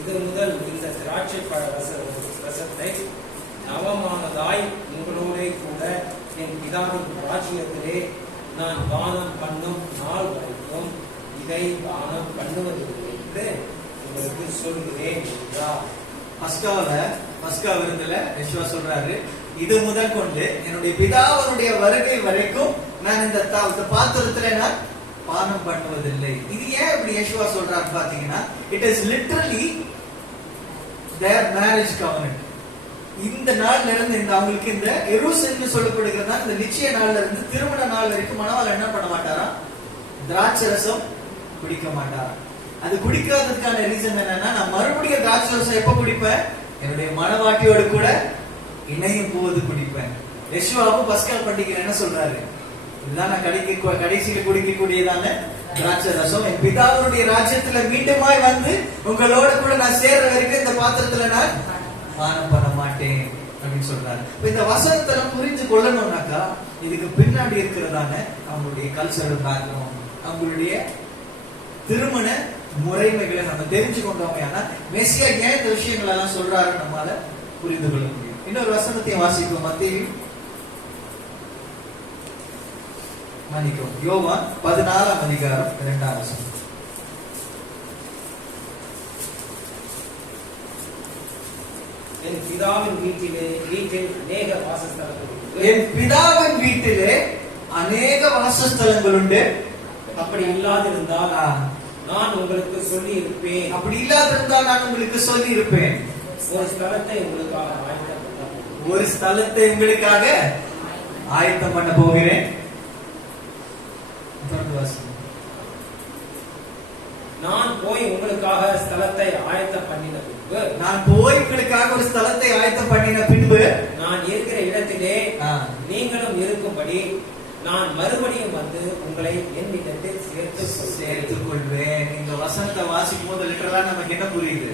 இது முதல் இந்த திராட்சை பழ ரசத்தை நவமானதாய் உங்களோட கூட என் பிதாவின் ராஜ்யத்திலே நான் தானம் பண்ணும் நாள் வரைக்கும் இதை தானம் பண்ணுவதில்லை என்று உங்களுக்கு சொல்கிறேன் என்றார். பஸ்கா விருந்துல யெஷுவா சொல்றாரு, இது முதல் கொண்டு என்னுடைய பிதாவினுடைய வருகை வரைக்கும் நான் இந்த பாத்திரத்துல நான் பானம் பண்ணுவதில்லை. இது ஏன் இப்படி யெஷுவா சொல்றாரு பாத்தீங்கன்னா, it is literally their marriage covenant. இந்த நாள்ல இருந்து இந்த அவங்களுக்கு இந்த எருசலேம்னு சொல்லப்படுகிறதா இந்த நிச்சய நாள்ல இருந்து திருமண நாள் வரைக்கும் மணவாளன் என்ன பண்ண மாட்டாரா, திராட்சை ரசம் குடிக்க மாட்டாரா. அது குடிக்காததுக்கான ரீசன் என்னன்னா, நான் மறுபடியும் திராட்சை ரசம் எப்ப குடிப்பேன், என்னுடைய மணவாட்டியோடு கூட இணையும் போது குடிப்பேன். யெஷுவாவும் பஸ்கா பண்டிகை என்ன சொல்றாரு, இதுதான் நான் கடைசியில குடிக்கக்கூடியதான திராட்சை ரசம். என் பிதாவுடைய ராஜ்யத்துல மீண்டுமாய் வந்து உங்களோட கூட நான் சேர்ற வரைக்கும் இந்த பாத்திரத்துல நான் பானம் பண்ண மாட்டேன் அப்படின்னு சொல்றாரு. இந்த வசனத்தை புரிஞ்சு கொள்ளணும்னாக்கா இதுக்கு பின்னாடி இருக்கிறதான அவங்களுடைய கல்ச்சரல் பேக்ரவுண்ட், அவங்களுடைய திருமண முறைமைகளை நம்ம தெரிஞ்சு கொண்டோம். ஆனா மெசியா ஏன் இந்த விஷயங்கள் எல்லாம் சொல்றாரு நம்மால புரிந்து கொள்ள முடியும். இன்னொரு வசனத்தையும் வாசிப்போம். மத்தேயு மன்னிக்கவும், யோவான் 16ஆம் அதிகாரம் 2ஆம் வசனம். என் பிதாவின் வீட்டில் அநேக வாசஸ்தலங்கள் உண்டு. என் பிதாவின் வீட்டிலே அநேக வாசஸ்தலங்கள் உண்டு. அப்படி இல்லாதிருந்தால் நான் உங்களுக்கு சொல்லி இருப்பேன். அப்படி இல்லாதிருந்தால் நான் உங்களுக்கு சொல்லி இருப்பேன். ஒரு ஸ்தலத்தை உங்களுக்காக ஆயத்தம் பண்ண போகிறேன். நான் போய் உங்களுக்காக ஸ்தலத்தை ஆயத்தம் பண்ணின பின்பு ஒரு ஸ்தலத்தை ஆயத்தம் பண்ணின பின்பு நான் இருக்கிற இடத்திலே நீங்களும் இருக்கும்படி நான் மறுபடியும் வந்து உங்களை என் இடத்தில் சேர்த்துக் கொள்வேன். இந்த வசனத்தை வாசிக்கும் போது லிட்டரலா நமக்கு என்ன புரியுது?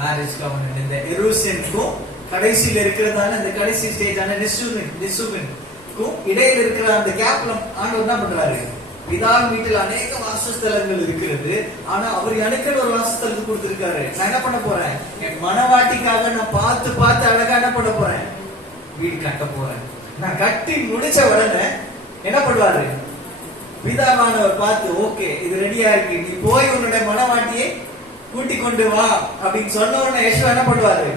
மேரேஜ் கவர்னன்ட் இந்த எருசலேமுக்கும் கடைசியில் இருக்கிறதான இந்த கடைசி ஸ்டேஜான நிசுமின்க்கும் இடையில இருக்கிற அந்த கேப்ல ஆண்டவர் என்ன பண்றாரு? பிதாவின் வீட்டில் அநேக வாசஸ்தலங்கள் இருக்கிறது, ஆனா அவர் எனக்கு ஒரு வாசஸ்தலத்துக்கு கொடுத்திருக்காரு. நான் என்ன பண்ண போறேன்? என் மனவாட்டிக்காக நான் பார்த்து அழகா என்ன பண்ண போறேன்? வீடு கட்ட போறேன். நான் கட்டி முடிச்ச உடனே என்ன பண்ணுவாரு? பிதாவானவர் பார்த்து, ஓகே இது ரெடியா இருக்கு, நீ போய் உன்னுடைய மனவாட்டியை கூட்டிக் கொண்டு வா அப்படின்னு சொன்ன உடனே யேசுவா என்ன பண்ணுவாரு?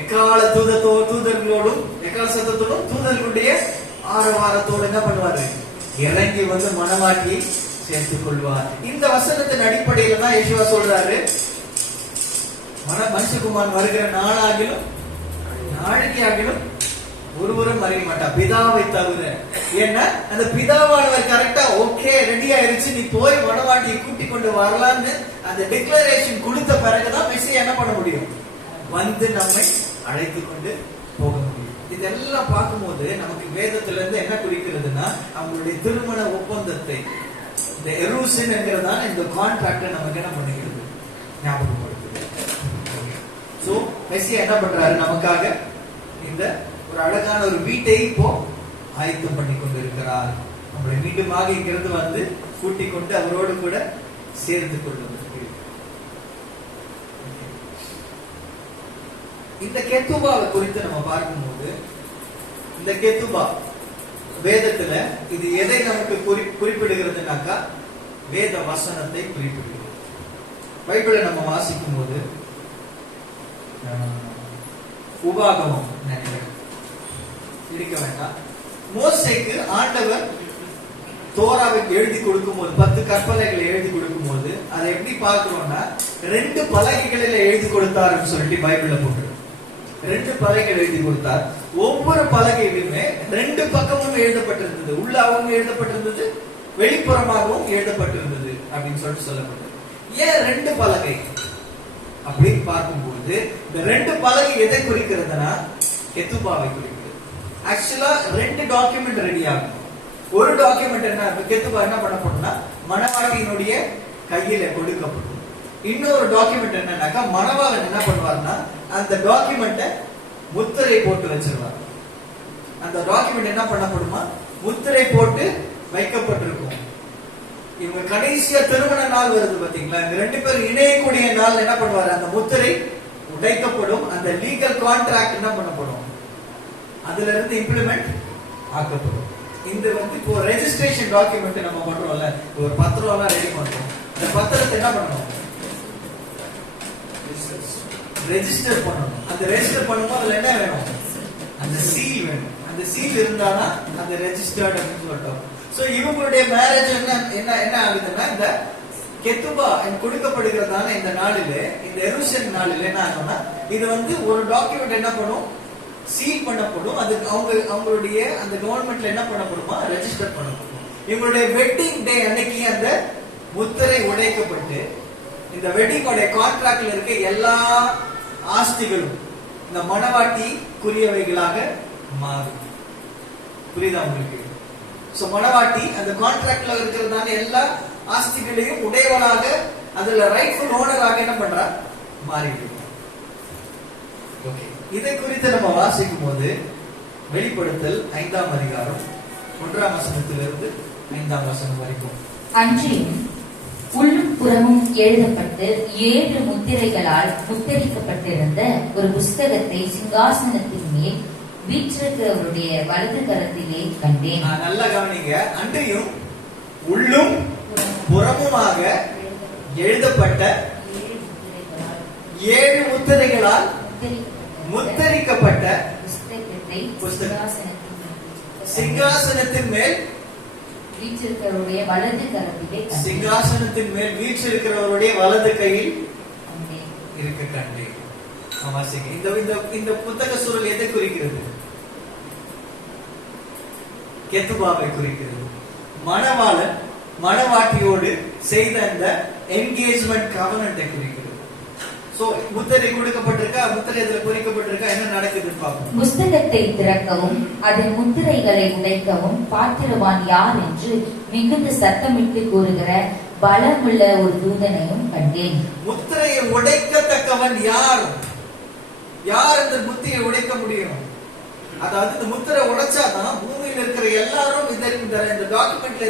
எக்கால தூதர்களோடும் எக்கால சத்தத்தோடும் தூதர்களுடைய ஆரவாரத்தோடு என்ன பண்ணுவாரு? இறங்கி வந்து மனவாட்டியை சேர்த்துக் கொள்வார். இந்த வசனத்தின் அடிப்படையில தான் யேசுவா சொல்றாரு, மனுஷகுமாரன் வருகிற நாளாகிலும் நாழிகையாகிலும் ஒருவரும் அறிய மாட்டார் பிதாவை தவிர. ஏன்னா அந்த பிதாவானவர் கரெக்டா ஓகே ரெடி ஆயிருச்சு, நீ போய் மனவாட்டியை கூட்டிக் கொண்டு வரலான்னு அந்த டிக்ளரேஷன் கொடுத்த பிறகுதான் மெஸ்ஸியா என்ன பண்ண முடியும்? வந்து நம்மை அழைத்து கொண்டு போக முடியும். இதெல்லாம் பார்க்கும்போது நமக்கு வேதத்துல இருந்து என்ன குறிக்கிறதுனா, அவங்களுடைய திருமண ஒப்பந்தத்தை, இந்த எருசலேம் என்கிறதான இந்த கான்ட்ராக்ட் நமக்கு என்ன பண்ணுகிறது? ஞாபகப்படுத்துது. சோ மெஸ்ஸியா என்ன பண்றாரு? நமக்காக இந்த ஒரு அழகான ஒரு வீட்டை இப்போ ஆயத்தம் பண்ணி கொண்டு இருக்கிறார். நம்மளை மீண்டுமாக இங்கிருந்து வந்து கூட்டிக் கொண்டு அவரோடு கூட சேர்ந்து கொள்வது. இந்த கெத்துபாவை குறித்து நம்ம பார்க்கும்போது, இந்த கெத்துபா வேதத்துல இது எதை நமக்கு குறிப்பிடுகிறதுனாக்கா வேத வசனத்தை குறிப்பிடுகிறது. பைபிளை நம்ம வாசிக்கும் போது உபாகமம் நினைக்கிறேன் இருக்க வேண்டாம், மோசேக்கு ஆண்டவர் தோராவை எழுதி கொடுக்கும் போது 10 கற்பனைகளை எழுதி கொடுக்கும் போது அதை எப்படி பார்க்கிறோம்னா 2 பலகைகளில் எழுதி கொடுத்தாருன்னு சொல்லிட்டு பைபிள்ல போட்டு 2 பலகைகள் எழுதி கொடுத்தார். ஒவ்வொரு பலகையிலுமே 2 பக்கமும் எழுதப்பட்டிருந்தது, உள்ளாகவும் எழுதப்பட்டிருந்தது, வெளிப்புறமாகவும் எழுதப்பட்டிருந்தது அப்படின்னு சொல்லிட்டு சொல்லப்பட்டது. ஏன் 2 பலகை அப்படின்னு பார்க்கும்போது இந்த 2 பலகை எதை குறிக்கிறதுனா கெத்துபாவை குறிக்கிறது. ஆக்சுவலா 2 டாக்குமெண்ட் ரெடி ஆகும். ஒரு டாக்குமெண்ட் என்ன, கெத்துபா என்ன பண்ணப்படும்னா மணவாட்டியினுடைய கையில கொடுக்கப்படும். இன்னொரு டாக்குமெண்ட் என்னன்னாக்கா மணவாளன் என்ன பண்ணுவார்னா அந்த டாக்குமெண்ட்டை முத்திரை போட்டு வச்சிருவார். அந்த டாக்குமெண்ட் என்ன பண்ணப்படுமா? முத்திரை போட்டு வைக்கப்பட்டிருக்கும். இவங்க கடைசியா திருமண நாள் வருது பாத்தீங்களா, இந்த 2 பேர் இணையக்கூடிய நாள் என்ன பண்ணுவாரு? அந்த முத்திரை உடைக்கப்படும். அந்த லீகல் கான்ட்ராக்ட் என்ன பண்ணப்படும்? அதுல இருந்து இம்ப்ளிமெண்ட் ஆக்கப்படும். இந்த இப்போ ரெஜிஸ்ட்ரேஷன் டாக்குமெண்ட் நம்ம பண்றோம்ல, ஒரு பத்திரம் எல்லாம் ரெடி பண்றோம். அந்த பத்திரத்தை என்ன பண்ணணும்? ரெஜிஸ்டர் பண்ணணும். அந்த ரெஜிஸ்டர் பண்ணும்போது அதுல என்ன வேணும்? அந்த சீல் வேணும். அந்த சீல் இருந்தாதான் அந்த ரெஜிஸ்டர்ட் அப்படின்னு சொல்லிட்டோம். சோ இவங்களுடைய மேரேஜ் என்ன ஆகுதுன்னா இந்த கெத்துபா கொடுக்கப்படுகிறதான இந்த நாளிலே, இந்த எருசலேம் நாளிலே என்ன ஆகும்னா இது ஒரு டாக்குமெண்ட் என்ன பண்ணும்? சீல் பண்ணப்படும். அது அவங்களுடைய அந்த கவர்மெண்ட்ல என்ன பண்ணப்படுமா? ரெஜிஸ்டர் பண்ணப்படும். இவங்களுடைய வெட்டிங் டே அன்னைக்கு அந்த முத்திரை உடைக்கப்பட்டு இந்த வெட்டிங்கோட கான்ட்ராக்ட்ல இருக்க எல்லா ஆஸ்திகளும் இந்த மணவாட்டிக்குரியவைகளாக மாறும். புரியுதா உங்களுக்கு? சோ மணவாட்டி அந்த கான்ட்ராக்ட்ல இருக்கிறதான எல்லா ஆஸ்திகளையும் உடையவளாக, அதுல ரைட்ஃபுல் ஓனராக என்ன பண்றா? மாறிவிடும். ஓகே, இதை குறித்து நம்ம வாசிக்கும் போது வெளிப்படுத்தல் 5ஆம் அதிகாரம் 1ஆம் வசனத்திலிருந்து 5ஆம் வசனம் வரைக்கும். அன்றியும் உள்ளும் புறமும் எழுதப்பட்டு 7 முத்திரைகளால் முத்திரிக்கப்பட்டிருந்த ஒரு புஸ்தகத்தை சிங்காசனத்தின் மேல் வீற்றிருக்கிறவருடைய வலது கரத்திலே கண்டேன். நல்லா கவனிங்க. அன்றியும் உள்ளும் புறமுமாக எழுதப்பட்ட 7 முத்திரைகளால் முத்திரிக்கப்பட்ட சிங்காசனத்தின் மேல் வீற்றிருக்கிறவருடைய வலது கரத்திலே கண்டேன். சிங்காசனத்தின் மேல் வீற்றிருக்கிறவருடைய வலது கையில் இருக்க கண்டேன். இந்த புத்தக சூழல் எதை குறிக்கிறது? கெத்துபாவை குறிக்கிறது. மணவாளன் மணவாட்டியோடு செய்த அந்த என்கேஜ்மெண்ட் கவனத்தை குறிக்கிறது. சோ முத்திரை கொடுக்கப்பட்டிருக்கா, முத்திரை இதுல குறிக்கப்பட்டிருக்கா, என்ன நடக்குதுன்னு பார்ப்போம். புஸ்தகத்தை திறக்கவும் அதன் முத்திரைகளை உடைக்கவும் பார்த்திருவான் யார் என்று மிகுந்த சத்தமிட்டு கூறுகிற பலமுள்ள ஒரு தூதனையும் கண்டேன். முத்திரையை உடைக்கத்தக்கவன் யார்? யார் இந்த முத்திரையை உடைக்க முடியும்? அதாவது இந்த முத்திரை உடைச்சாதான் பூமியில் இருக்கிற எல்லாரும் இந்த டாக்குமெண்ட்ல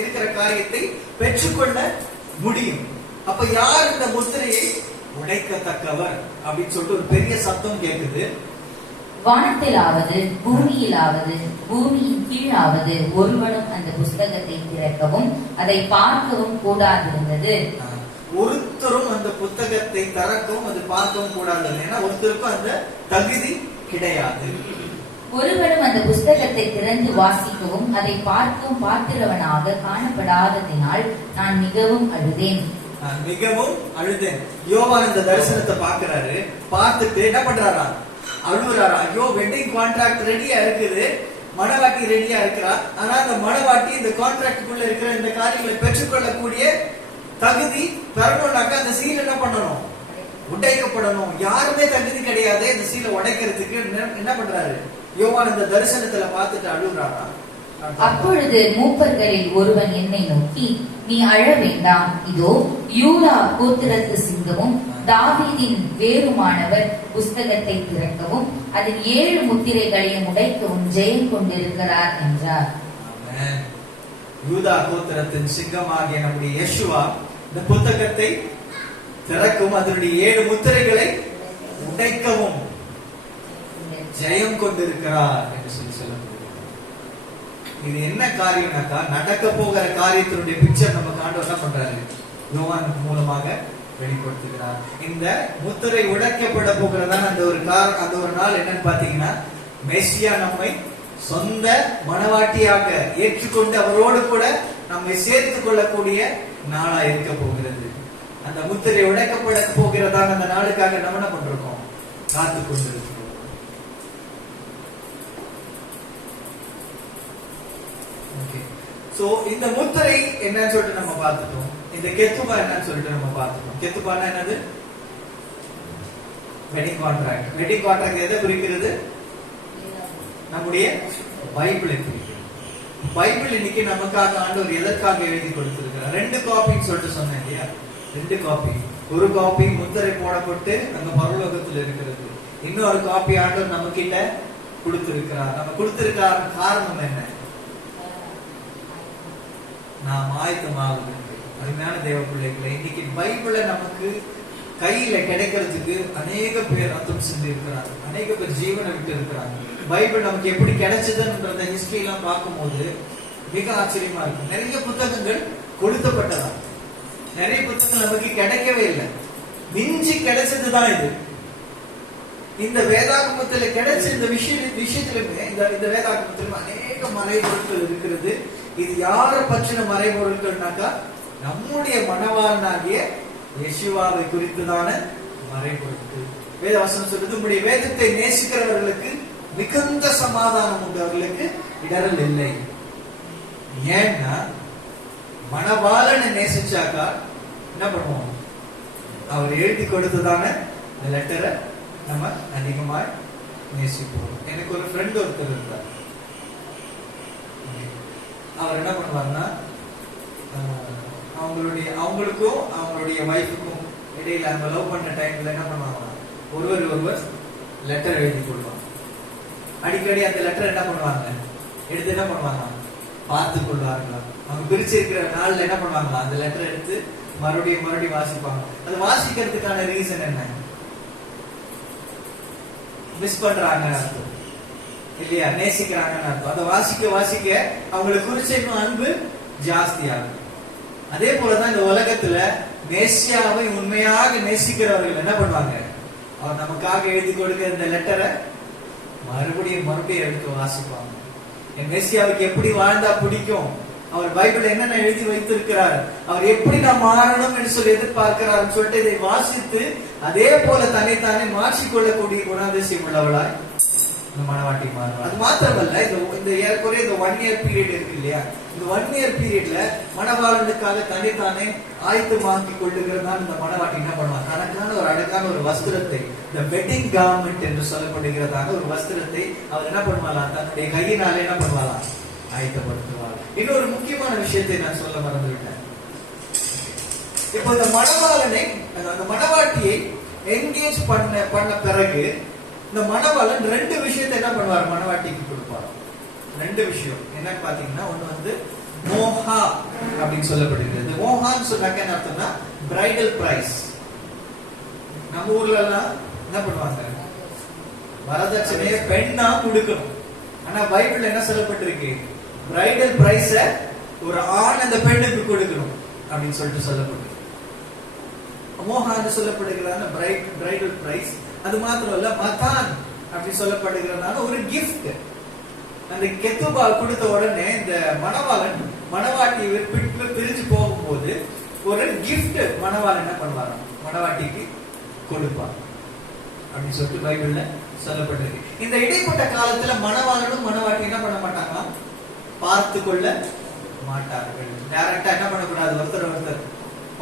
இருக்கிற காரியத்தை பெற்றுக்கொள்ள முடியும். அப்ப யார் இந்த முத்திரையை உடைக்கத்தக்கவர் அப்படின்னு சொல்லிட்டு ஒரு பெரிய சத்தம் கேட்குது. வானத்திலாவது பூமியிலாவது பூமியின் கீழாவது ஒருவனும் அந்த புஸ்தகத்தை திறக்கவும் அதை பார்க்கவும் கூடாதிருந்தது. ஒருத்தரும் அந்த புத்தகத்தை திறக்கவும் அது பார்க்கவும் கூடாது. ஏன்னா ஒருத்தருக்கும் அந்த தகுதி கிடையாது. ஒருவனும் அந்த புஸ்தகத்தை திறந்து வாசிக்கவும் அதை பார்க்கவும் பார்க்கிறவனாக காணப்படாததினால் நான் மிகவும் அழுதேன். மிகவும் அழுதேன். யோவான் இந்த தரிசனத்தை பார்க்கிறாரு. பார்த்துட்டு என்ன பண்றாரா? அழுகுறாரா? ஐயோ, வெட்டிங் கான்ட்ராக்ட் ரெடியா இருக்குது, மணவாட்டி ரெடியா இருக்கிறா. ஆனா அந்த மணவாட்டி இந்த கான்ட்ராக்டுக்குள்ள இருக்கிற இந்த காரியங்களை பெற்றுக்கொள்ளக்கூடிய தகுதி பெறணும்னாக்கா அந்த சீல் என்ன பண்ணணும்? உடைக்கப்படணும். யாருமே தகுதி கிடையாது இந்த சீலை உடைக்கிறதுக்கு. என்ன பண்றாரு? யோவான் இந்த தரிசனத்துல பார்த்துட்டு அழுகுறாரா? அப்பொழுது மூப்பர்களில் ஒருவன் என்னை நோக்கி, நீ அழ வேண்டாம், இதோ யூதா கோத்திரத்து சிங்கமும் தாவீதின் வேறுமானவர் புஸ்தகத்தை திறக்கவும் அதில் 7 முத்திரைகளையும் உடைக்கவும் ஜெயம் கொண்டிருக்கிறார் என்றார். யூதா கோத்திரத்தின் சிங்கமாகிய நம்முடைய யெஷுவா இந்த புத்தகத்தை திறக்கவும் அதனுடைய 7 முத்திரைகளை உடைக்கவும் ஜெயம் கொண்டிருக்கிறார் என்று சொல்லப்படுகிறது. இது என்ன காரியம்னாக்கா, நடக்க போகிற காரியத்தினுடைய பிக்சர் நம்ம ஆண்டவர் என்ன பண்றாரு? யோவான் மூலமாக வெளிப்படுத்துகிறார். இந்த முத்திரை உடைக்கப்பட போகிறதான அந்த ஒரு நாள் என்னன்னு பாத்தீங்கன்னா, மெசியா நம்மை சொந்த மணவாட்டியாக ஏற்றுக்கொண்டு அவரோடு கூட நம்மை சேர்த்துக் கொள்ளக்கூடிய நாளா இருக்க போகிறது. அந்த முத்திரை உடைக்கப்பட போகிறதான அந்த நாளுக்காக நம்ம என்ன பண்றோம்? காத்து கொண்டிருக்கிறோம். சோ இந்த முத்திரை என்னன்னு சொல்லிட்டு நம்ம பார்த்துட்டோம். இந்த கெத்துபா என்னன்னு சொல்லிட்டு நம்ம பார்த்துட்டோம். கெத்துபானா என்னது? Wedding contract. வெட்டிங் கான்ட்ராக்ட் எதை குறிக்கிறது? நம்முடைய பைபிளை குறிக்கிறது. பைபிள் இன்னைக்கு நமக்காக ஆண்டவர் எதற்காக எழுதி கொடுத்திருக்கிறார்? 2 காப்பின்னு சொல்லிட்டு சொன்னேன் இல்லையா? 2 காப்பி. ஒரு காப்பி முத்திரை போடப்பட்டு அங்க பரலோகத்தில் இருக்கிறது. இன்னொரு காப்பி ஆண்டவர் நம்ம கிட்ட கொடுத்திருக்கிறார். நம்ம கொடுத்திருக்கார் காரணம் என்ன? நாம் ஆயத்தமாகுது. அருமையான தேவ பிள்ளைகளை, இன்னைக்கு பைபிளை நமக்கு கையில கிடைக்கிறதுக்கு அநேக பேர் ரத்தம் செஞ்சு இருக்கிறாங்க, அநேக பேர் ஜீவனை விட்டு இருக்கிறாங்க. பைபிள் நமக்கு எப்படி கிடைச்சதுன்றத ஹிஸ்டரி எல்லாம் பார்க்கும்போது மிக ஆச்சரியமா இருக்கும். நிறைய புத்தகங்கள் கொடுக்கப்பட்டதா, நிறைய புத்தகங்கள் நமக்கு கிடைக்கவே இல்லை. மிஞ்சி கிடைச்சதுதான் இது. இந்த வேதாகமத்துல கிடைச்ச இந்த விஷயத்திலுமே இந்த வேதாகமத்திலும் அநேக மறைபொருட்கள் இருக்கிறது. இது யார பற்றின மறைபொருட்கள்னாக்கா, நம்முடைய மணவாளனாகிய யெஷுவாவை குறித்துதான மறைபொருட்கள். வேதவசனம் சொல்றது, உங்களுடைய வேதத்தை நேசிக்கிறவர்களுக்கு மிகுந்த சமாதானம் உண்டு, அவர்களுக்கு இடரல் இல்லை. ஏன்னா மணவாளனை நேசிச்சாக்கா என்ன பண்ணுவோம்? அவர் எழுதி கொடுத்ததான இந்த லெட்டரை நம்ம அதிகமாய் நேசிப்போம். எனக்கு ஒரு ஃப்ரெண்ட் ஒருத்தர் இருந்தார். அவர் என்ன பண்ணுவாருன்னா, அவங்களுக்கும் அவங்களுடைய வைஃபுக்கும் இடையில அவங்க லவ் பண்ண டைம்ல என்ன பண்ணுவாங்க, ஒருவர் லெட்டர் எழுதி கொடுப்பாங்க. அடிக்கடி அந்த லெட்டர் என்ன பண்ணுவாங்க, எடுத்து என்ன பண்ணுவாங்க, பார்த்து கொள்வார்களா. அவங்க பிரிச்சிருக்கிற நாள்ல என்ன பண்ணுவாங்களா, அந்த லெட்டர் எடுத்து மறுபடியும் வாசிப்பாங்க. அது வாசிக்கிறதுக்கான ரீசன் என்ன? மிஸ் பண்றாங்க. இல்லையா, நேசிக்கிறாங்கன்னு அர்த்தம். அதை வாசிக்க வாசிக்க அவங்களுக்கு குறிச்ச இன்னும் அன்பு ஜாஸ்தியாகும். அதே போலதான் இந்த உலகத்துல மேசியாவை உண்மையாக நேசிக்கிறவர்கள் என்ன பண்ணுவாங்க, அவர் நமக்காக எழுதி கொடுக்கிற இந்த லெட்டரை மறுபடியும் எடுத்து வாசிப்பாங்க. என் மேசியாவுக்கு எப்படி வாழ்ந்தா பிடிக்கும், அவர் பைபிள் என்னென்ன எழுதி வைத்திருக்கிறார், அவர் எப்படி நான் மாறணும் என்று சொல்லி எதிர்பார்க்கிறார் சொல்லிட்டு இதை வாசித்து அதே போல தன்னைத்தானே மாற்றிக்கொள்ளக்கூடிய குணாதிசயம் உள்ளவளாய் இந்த மனவாட்டி மாறுவார். அது மாத்திரமல்ல, இந்த ஏறக்குறைய இந்த 1 year பீரியட் இருக்கு இல்லையா, இந்த 1 year பீரியட்ல மனவாளனுக்காக தன்னைத்தானே ஆயத்தமாக்கி கொள்ளுகிறதுனால இந்த மனவாட்டி என்ன பண்ணுவாங்க, தனக்கான ஒரு அழகான ஒரு வஸ்திரத்தை, இந்த வெட்டிங் கார்மெண்ட் என்று சொல்லப்படுகிறதான ஒரு வஸ்திரத்தை அவர் என்ன பண்ணுவாராம், தன்னுடைய கையினாலே என்ன பண்ணுவாராம், ஆயத்தப்படுத்துவார். இன்னொரு முக்கியமான விஷயத்தை நான் சொல்ல மறந்துவிட்டேன். இப்போ இந்த மணவாளனை, அந்த மணவாட்டியை என்கேஜ் பண்ண பிறகு இந்த மணவாளன் 2 விஷயத்தை என்ன பண்ணுவார், மணவாட்டிக்கு கொடுப்பார். 2 விஷயம் என்னன்னு பாத்தீங்கன்னா, ஒண்ணு வந்து மோஹா அப்படின்னு சொல்லப்படுகிறது. மோஹான்னு சொன்னாக்க என்ன அர்த்தம்னா பிரைடல் பிரைஸ். நம்ம ஊர்ல எல்லாம் என்ன பண்ணுவாங்க, வரதட்சணையை பெண்ணா கொடுக்கணும். ஆனா பைபிள்ல என்ன சொல்லப்பட்டிருக்கு, பிரைடல் பிரைஸ ஒரு ஆண் அந்த பெண்ணுக்கு கொடுக்கணும் அப்படின்னு சொல்லிட்டு சொல்லப்பட்டிருக்கு. மோஹான்னு சொல்லப்படுகிறதான பிரைடல் பிரைஸ். அது மாத்திரம் இல்ல, மதான் அப்படி சொல்லப்படுகிறதான ஒரு கிஃப்ட். அந்த கெத்துபா கொடுத்த உடனே இந்த மணவாளன் மணவாட்டி பிரிஞ்சு போகும்போது ஒரு கிஃப்ட் மணவாளன் என்ன பண்ணுவாராம், மணவாட்டிக்கு கொடுப்பார் அப்படின்னு சொல்லிட்டு பைபிள்ல சொல்லப்பட்டிருக்கு. இந்த இடைப்பட்ட காலத்துல மணவாளனும் மணவாட்டி என்ன பண்ண மாட்டாங்க, பார்த்து கொள்ள மாட்டார்கள். டைரக்டா என்ன பண்ணக்கூடாது, ஒருத்தர்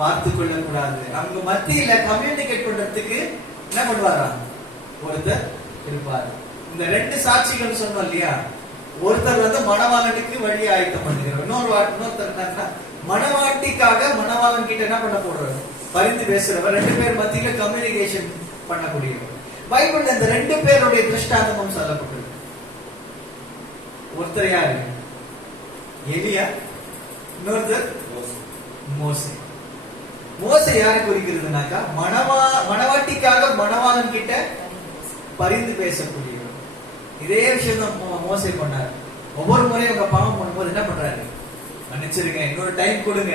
பார்த்து கொள்ள கூடாது. அவங்க மத்தியில கம்யூனிகேட் பண்றதுக்கு என்ன பண்ணுவாராம், ஒருத்தர் இருப்பார். இந்த 2 சாட்சிகள் சொன்னோம் இல்லையா, ஒருத்தர் வந்து மணவாளனுக்கு வழி ஆயத்தம் பண்ணுகிறார், இன்னொருத்தர் மணவாட்டிக்காக மணவாளன் கிட்ட என்ன பண்ண போறாரு, பரிந்து பேசுறவர். 2 பேர் மத்தியில கம்யூனிகேஷன் பண்ணக்கூடியவர். பைபிள்ல இந்த 2 பேருடைய திருஷ்டாந்தமும் சொல்லப்பட்டிருக்கு. ஒருத்தர் யாரு, எலியா, இன்னொருத்தர் மோசே. மோசே யாரை குறிக்கிறதுனாக்கா, மணவாட்டிக்காக மணவாளன் கிட்ட பரிந்து பேசக்கூடியவர். இதே விஷயம் தான் மோசே பண்ணார். ஒவ்வொரு முறையும் அவங்க பாவம் பண்ணும்போது என்ன பண்றாரு, மன்னிச்சிருங்க, இன்னொரு டைம் கொடுங்க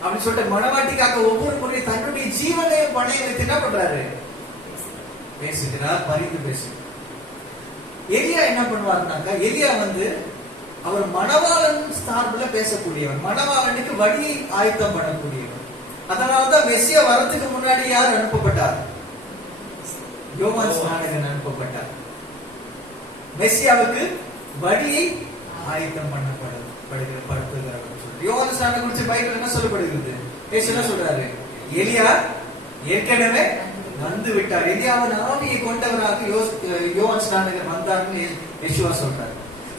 அப்படின்னு சொல்லிட்டு மணவாட்டிக்காக ஒவ்வொரு முறையும் தன்னுடைய ஜீவனையும் பணைய வைத்து என்ன பண்றாரு, பேசுகிறார், பரிந்து பேசுகிறார். எலியா என்ன பண்ணுவாருனாக்கா, எலியா வந்து அவர் மணவாளன் சார்பில் பேசக்கூடியவர், மணவாளனுக்கு வழியை ஆயத்தம் பண்ணக்கூடியவர். அதனால்தான் மெசியா வரதுக்கு முன்னாடி யார் அனுப்பப்பட்டார், யோவான் ஸ்நானகன் அனுப்பப்பட்டார். மெசியாவுக்கு வழியை ஆயத்தம் பண்ணப்படுகிறார். யோவான் ஸ்நானகன் குறித்து பைபிள் என்ன சொல்லப்படுகிறது, என்ன சொல்றாரு, எலியா ஏற்கனவே வந்து விட்டார். எலியாவின் ஆவியை கொண்டவராக யோவான் ஸ்நானகன் வந்தார்னு யெஷுவா சொல்றாரு.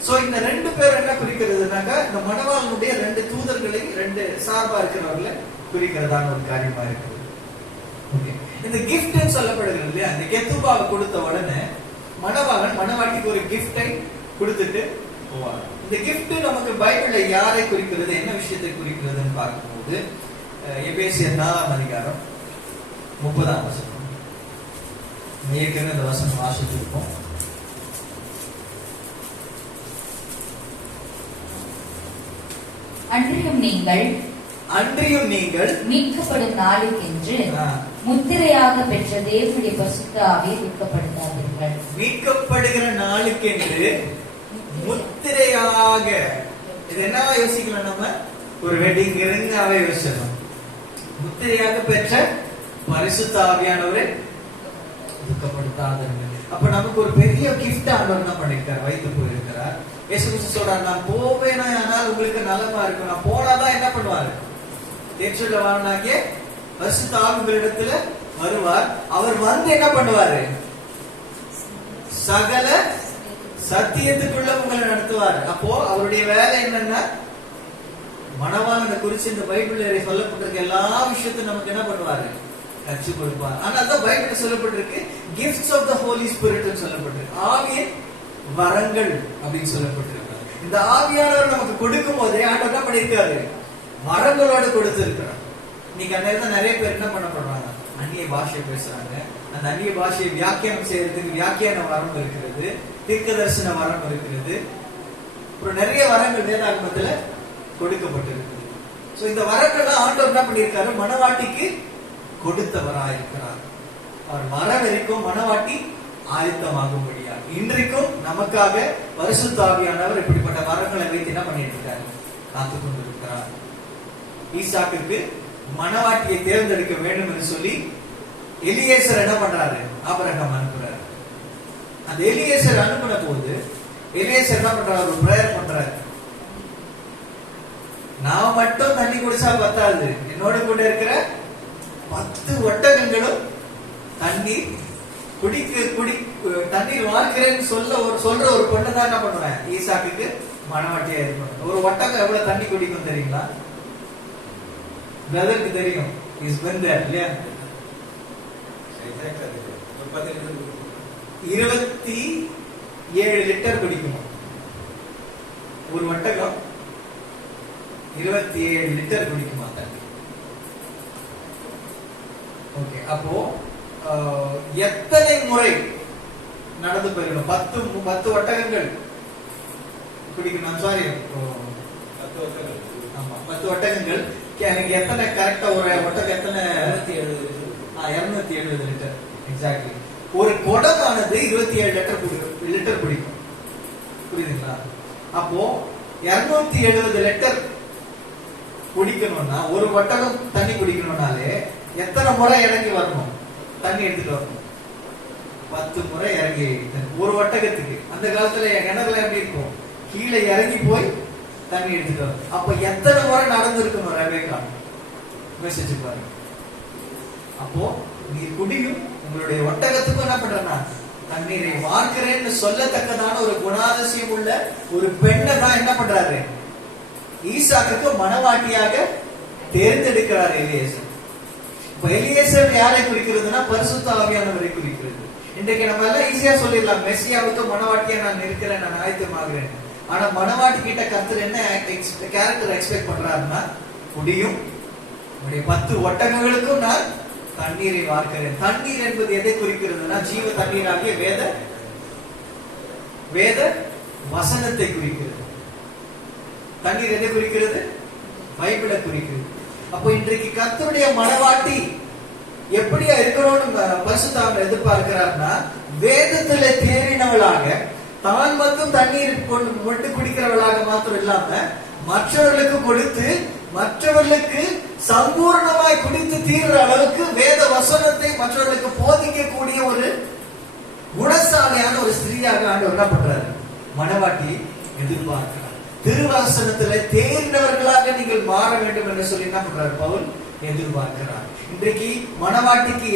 சோ இந்த 2 பேர் என்ன குறிக்கிறதுனாக்கா, இந்த மணவாளனுடைய 2 தூதர்களை, 2 சார்பா இருக்கிறவர்களை குறிக்கிறதான ஒரு காரியமா இருக்குது. இந்த கிஃப்ட் சொல்லப்படுகிறது இல்லையா, அந்த கெத்துபாவை கொடுத்த உடனே மணவாளன் மணவாட்டிக்கு ஒரு கிஃப்டை கொடுத்துட்டு போவார். இந்த கிஃப்ட் நமக்கு பைபிள்ல யாரை குறிக்கிறது, என்ன விஷயத்தை குறிக்கிறதுன்னு பார்க்கும்போது, எபேசியர் 4ஆம் அதிகாரம் 30ஆம் வசனம். ஏற்கனவே இந்த வசனம் வாசிச்சிருப்போம். அன்றியும் நீங்கள் மீட்கப்படும் நாளுக்கென்று முத்திரையாக பெற்ற தேவனுடைய பரிசுத்த ஆவியை துக்கப்படுத்தாதீர்கள். மீட்கப்படுகிற நாளுக்கென்று முத்திரையாக, இது என்னவா யோசிக்கலாம், நம்ம ஒரு வெட்டிங் ரிங்காவே யோசிச்சோம். முத்திரையாக பெற்ற பரிசுத்த ஆவியானவரை துக்கப்படுத்தாதீர்கள். அப்ப நமக்கு ஒரு பெரிய கிஃப்ட் ஆண்டவர் என்ன பண்ணிருக்கார், வைத்து போயிருக்கிறார். இயேசு கிறிஸ்து சொல்றாரு, நான் போவேனா ஆனால் உங்களுக்கு நலமா இருக்கும், நான் போனாதான் என்ன பண்ணுவாரு, தேர்ச்சொல்ல வாங்கினாங்க பரிசுத்த ஆவியிடத்துல வருவார். அவர் வந்து என்ன பண்ணுவாரு, சகல சத்தியத்துக்குள்ள உங்களை நடத்துவார். அப்போ அவருடைய வேலை என்னன்னா, மணவாளனை குறிச்சு இந்த பைபிள்ல சொல்லப்பட்டிருக்க எல்லா விஷயத்தையும் நமக்கு என்ன பண்ணுவாரு, கற்றுக் கொடுப்பார். ஆனா அதான் பைபிள் சொல்லப்பட்டிருக்கு, gifts of the Holy Spirit சொல்லப்பட்டிருக்கு, ஆவியின் வரங்கள் அப்படின்னு சொல்லப்பட்டிருக்காரு. இந்த ஆவியானவர் நமக்கு கொடுக்கும் போதே ஆண்டவர் என்ன பண்ணிருக்காரு, வரங்களோடு கொடுத்திருக்கிறார். நீங்க அந்த நேரத்தில் நிறைய பேர் என்ன பண்ண போறாங்க, அந்நிய பாஷை பேசுறாங்க. அந்த அந்நிய பாஷையை வியாக்கியானம் செய்யறதுக்கு வியாக்கியான வரம் இருக்கிறது, தீர்க்க தரிசன வரம் இருக்கிறது, அப்புறம் நிறைய வரங்கள் வேதாகமத்துல கொடுக்கப்பட்டிருக்குது. சோ இந்த வரங்கள்லாம் ஆண்டவர் என்ன பண்ணியிருக்காரு, மணவாட்டிக்கு கொடுத்தவராயிருக்கிறார். அவர் வர வரைக்கும் மணவாட்டி ஆயத்தமாகும்படியா இன்றைக்கும் நமக்காக பரிசுத்த ஆவியானவர் இப்படிப்பட்ட வரங்களை வைத்து என்ன பண்ணிட்டு இருக்காரு, காத்துக் கொண்டிருக்கிறார். ஈசாக்குக்கு மணவாட்டியை தேர்ந்தெடுக்க வேண்டும் என்று சொல்லி எலியேசர் என்ன பண்றாரு, ஆபிரகாம் அனுப்புறாரு. அந்த எலியேசர் அனுப்பின போது எலியேசர் என்ன பண்றாரு, ஒரு பிரேயர் பண்றாரு. நான் மட்டும் தண்ணி குடிச்சா பத்தாது, என்னோட கூட இருக்கிற 10 ஒட்டகங்களும் தண்ணீர் தண்ணீர் வார்க்கிறேன்னு சொல்ற ஒரு பொண்ணு தான் என்ன பண்ணுவேன், ஈசாக்குக்கு மணவாட்டியா இருக்கணும். ஒரு ஒட்டகம் எவ்வளவு தண்ணி குடிக்கும் தெரியுங்களா? பிரதருக்கு தெரியும், இஸ் been there இல்லையா? 27 லிட்டர் குடிக்கும் ஒரு ஒட்டகம். 27 லிட்டர் குடிக்குமா தண்ணி? ஓகே, அப்போ எத்தனை முறை நடந்து போயிருக்கணும்? 10 ஒட்டகங்கள் குடிக்கணும். சாரி, 10 ஒட்டகங்கள். எத்தனை கரெக்டா ஒரு ஒட்டகம் எத்தனை? 270 லிட்டர் எக்ஸாக்ட்லி. ஒரு குடமானது 27 லிட்டர் குடிக்கும். புரியுதுங்களா? அப்போ 270 லிட்டர் குடிக்கணும்னா, ஒரு ஒட்டகம் தண்ணி குடிக்கணும்னாலே எத்தனை முறை இறங்கி வரணும், தண்ணி எடுத்துட்டு வரணும்? 10 முறை இறங்கி ஒரு ஒட்டகத்துக்கு. அந்த காலத்துல கிணறுல எப்படி இருக்கும், கீழே இறங்கி போய் தண்ணி எடுத்துட்டு வரணும். அப்ப எத்தனை முறை நடந்திருக்கணும் ரெபேக்கா? மெசேஜ் பாருங்க. அப்போ நீ குடியும் உங்களுடைய ஒட்டகத்துக்கும் என்ன பண்றா, தண்ணீரை வார்க்கிறேன்னு சொல்லத்தக்கதான ஒரு குணாதிசயம் உள்ள ஒரு பெண்ணை தான் என்ன பண்றாரு, ஈசாக்குக்கு மணவாட்டியாக தேர்ந்தெடுக்கிறார் எலியேசர். இப்ப எலியேசர் யாரை குறிக்கிறதுனா பரிசுத்த ஆவியானவரை குறிக்கிறது. இன்றைக்கு நம்ம எல்லாம் ஈஸியா சொல்லிடலாம், மெஸ்ஸியாவுக்கு மணவாட்டியா நான் இருக்கிறேன், நான் ஆயத்தமாகிறேன். ஆனா மணவாட்டி கிட்ட கர்த்தர் என்ன கேரக்டர் எக்ஸ்பெக்ட் பண்றாருன்னா, குடியும் 10 ஒட்டகங்களுக்கும் நான் தண்ணீரை வார்க்கிறேன். தண்ணீர் என்பது எதை குறிக்கிறதுனா, ஜீவ தண்ணீராகிய வேத வசனத்தை குறிக்கிறது. தண்ணீர் எதை குறிக்கிறது? பைபிளை குறிக்கிறது. அப்போ இன்றைக்கு கர்த்தருடைய மணவாட்டி எப்படியா இருக்கணும்னு பரிசுத்த ஆவியானவர் எதிர்பார்க்கிறார்னா, வேதத்துல தேறினவளாக, தான் மட்டும் தண்ணீர் கொண்டு குடிக்கிறவளாக மாத்திரம் இல்லாம மற்றவர்களுக்கு கொடுத்து, மற்றவர்களுக்கு சம்பூர்ணமாய் குடித்து தீர்ற அளவுக்கு வேத வசனத்தை மற்றவர்களுக்கு போதிக்கக்கூடிய ஒரு குணசாலியான ஒரு ஸ்திரீயாக ஆண்டவர் என்ன பண்றாரு, மணவாட்டி எதிர்பார்க்கிறார். திருவசனத்துல தேர்ந்தவர்களாக நீங்கள் மாற வேண்டும் என்று சொல்லி என்ன பண்றாரு பவுல், எதிர்பார்க்கிறார். இன்றைக்கு மணவாட்டிக்கு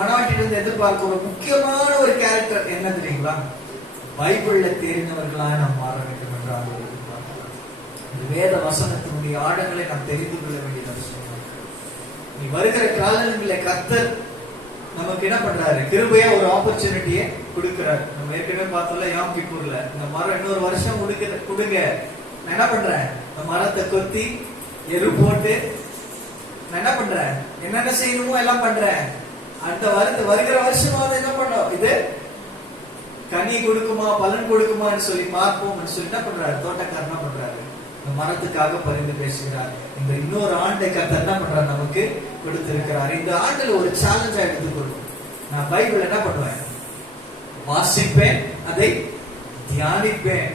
மணவாட்டியிலிருந்து எதிர்பார்க்கிற ஒரு முக்கியமான ஒரு கேரக்டர் என்ன தெரியுங்களா? பைபிள்ல தேர்ந்தவர்களாக நாம் மாற வேண்டும் என்று ஆண்டவர் எதிர்பார்க்கிறார். இந்த வேத வசனத்தினுடைய ஆழங்களை நாம் தெரிந்து கொள்ள வேண்டிய அவசியம். நீ வருகிற காலங்களில் கர்த்தர் நமக்கு என்ன பண்றாரு, கிருபையா ஒரு ஆப்பர்ச்சுனிட்டியை கொடுக்கிறார். நம்ம ஏற்கனவே பார்த்தோம்ல, யாம் கிப்பூர்ல இந்த மரம் இன்னொரு வருஷம் கொடுங்க, நான் என்ன பண்றேன், இந்த மரத்தை கொத்தி எரு போட்டு நான் என்ன பண்றேன், என்னென்ன செய்யணுமோ எல்லாம் பண்றேன். அந்த வருகிற வருஷமாவது என்ன பண்ணோம், இது கனி கொடுக்குமா பலன் கொடுக்குமான்னு சொல்லி பார்ப்போம் சொல்லி என்ன பண்றாரு, தோட்டக்காரர் என்ன பண்றாரு, இந்த மரத்துக்காக பரிந்து பேசுகிறார். இந்த இன்னொரு ஆண்டை கர்த்தர் என்ன பண்றாரு, நமக்கு கொடுத்திருக்கிறார். இந்த ஆண்டுல ஒரு சேலஞ்சா எடுத்துக்கொள்ளும். நான் பைபிள் என்ன பண்ணுவேன், வாசிப்பேன், அதை தியானிப்பேன்.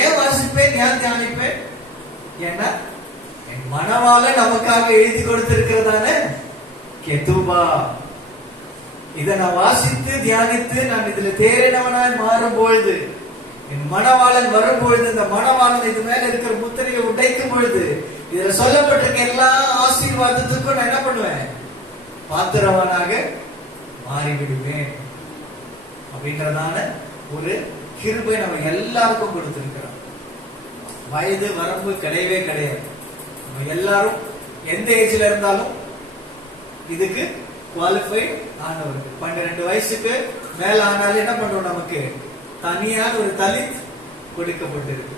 ஏன் வாசிப்பேன், ஏன் தியானிப்பேன்? ஏன்னா என் மனவாள நமக்காக எழுதி கொடுத்திருக்கிறதான கெதுபா. இதை நான் வாசித்து தியானித்து நான் இதுல தேறினவனாய் மாறும் பொழுது, என் மணவாளன் வரும் பொழுது, இந்த மணவாளன் இது மேல இருக்கிற முத்திரையை உடைக்கும் பொழுது, இதுல சொல்லப்பட்டிருக்க எல்லா ஆசீர்வாதத்துக்கும் நான் என்ன பண்ணுவேன், பாத்திரவானாக மாறிவிடுவேன் அப்படின்றதான ஒரு கிருபை நம்ம எல்லாருக்கும் கொடுத்திருக்கிறோம். வயது வரம்பு கிடையவே கிடையாது. நம்ம எல்லாரும் எந்த ஏஜ்ல இருந்தாலும் இதுக்கு குவாலிஃபைட் ஆனவர்கள். 12 வயசுக்கு மேல ஆனாலும் என்ன பண்றோம், நமக்கு தனியான ஒரு தலித் கொடுக்கப்பட்டிருக்கு.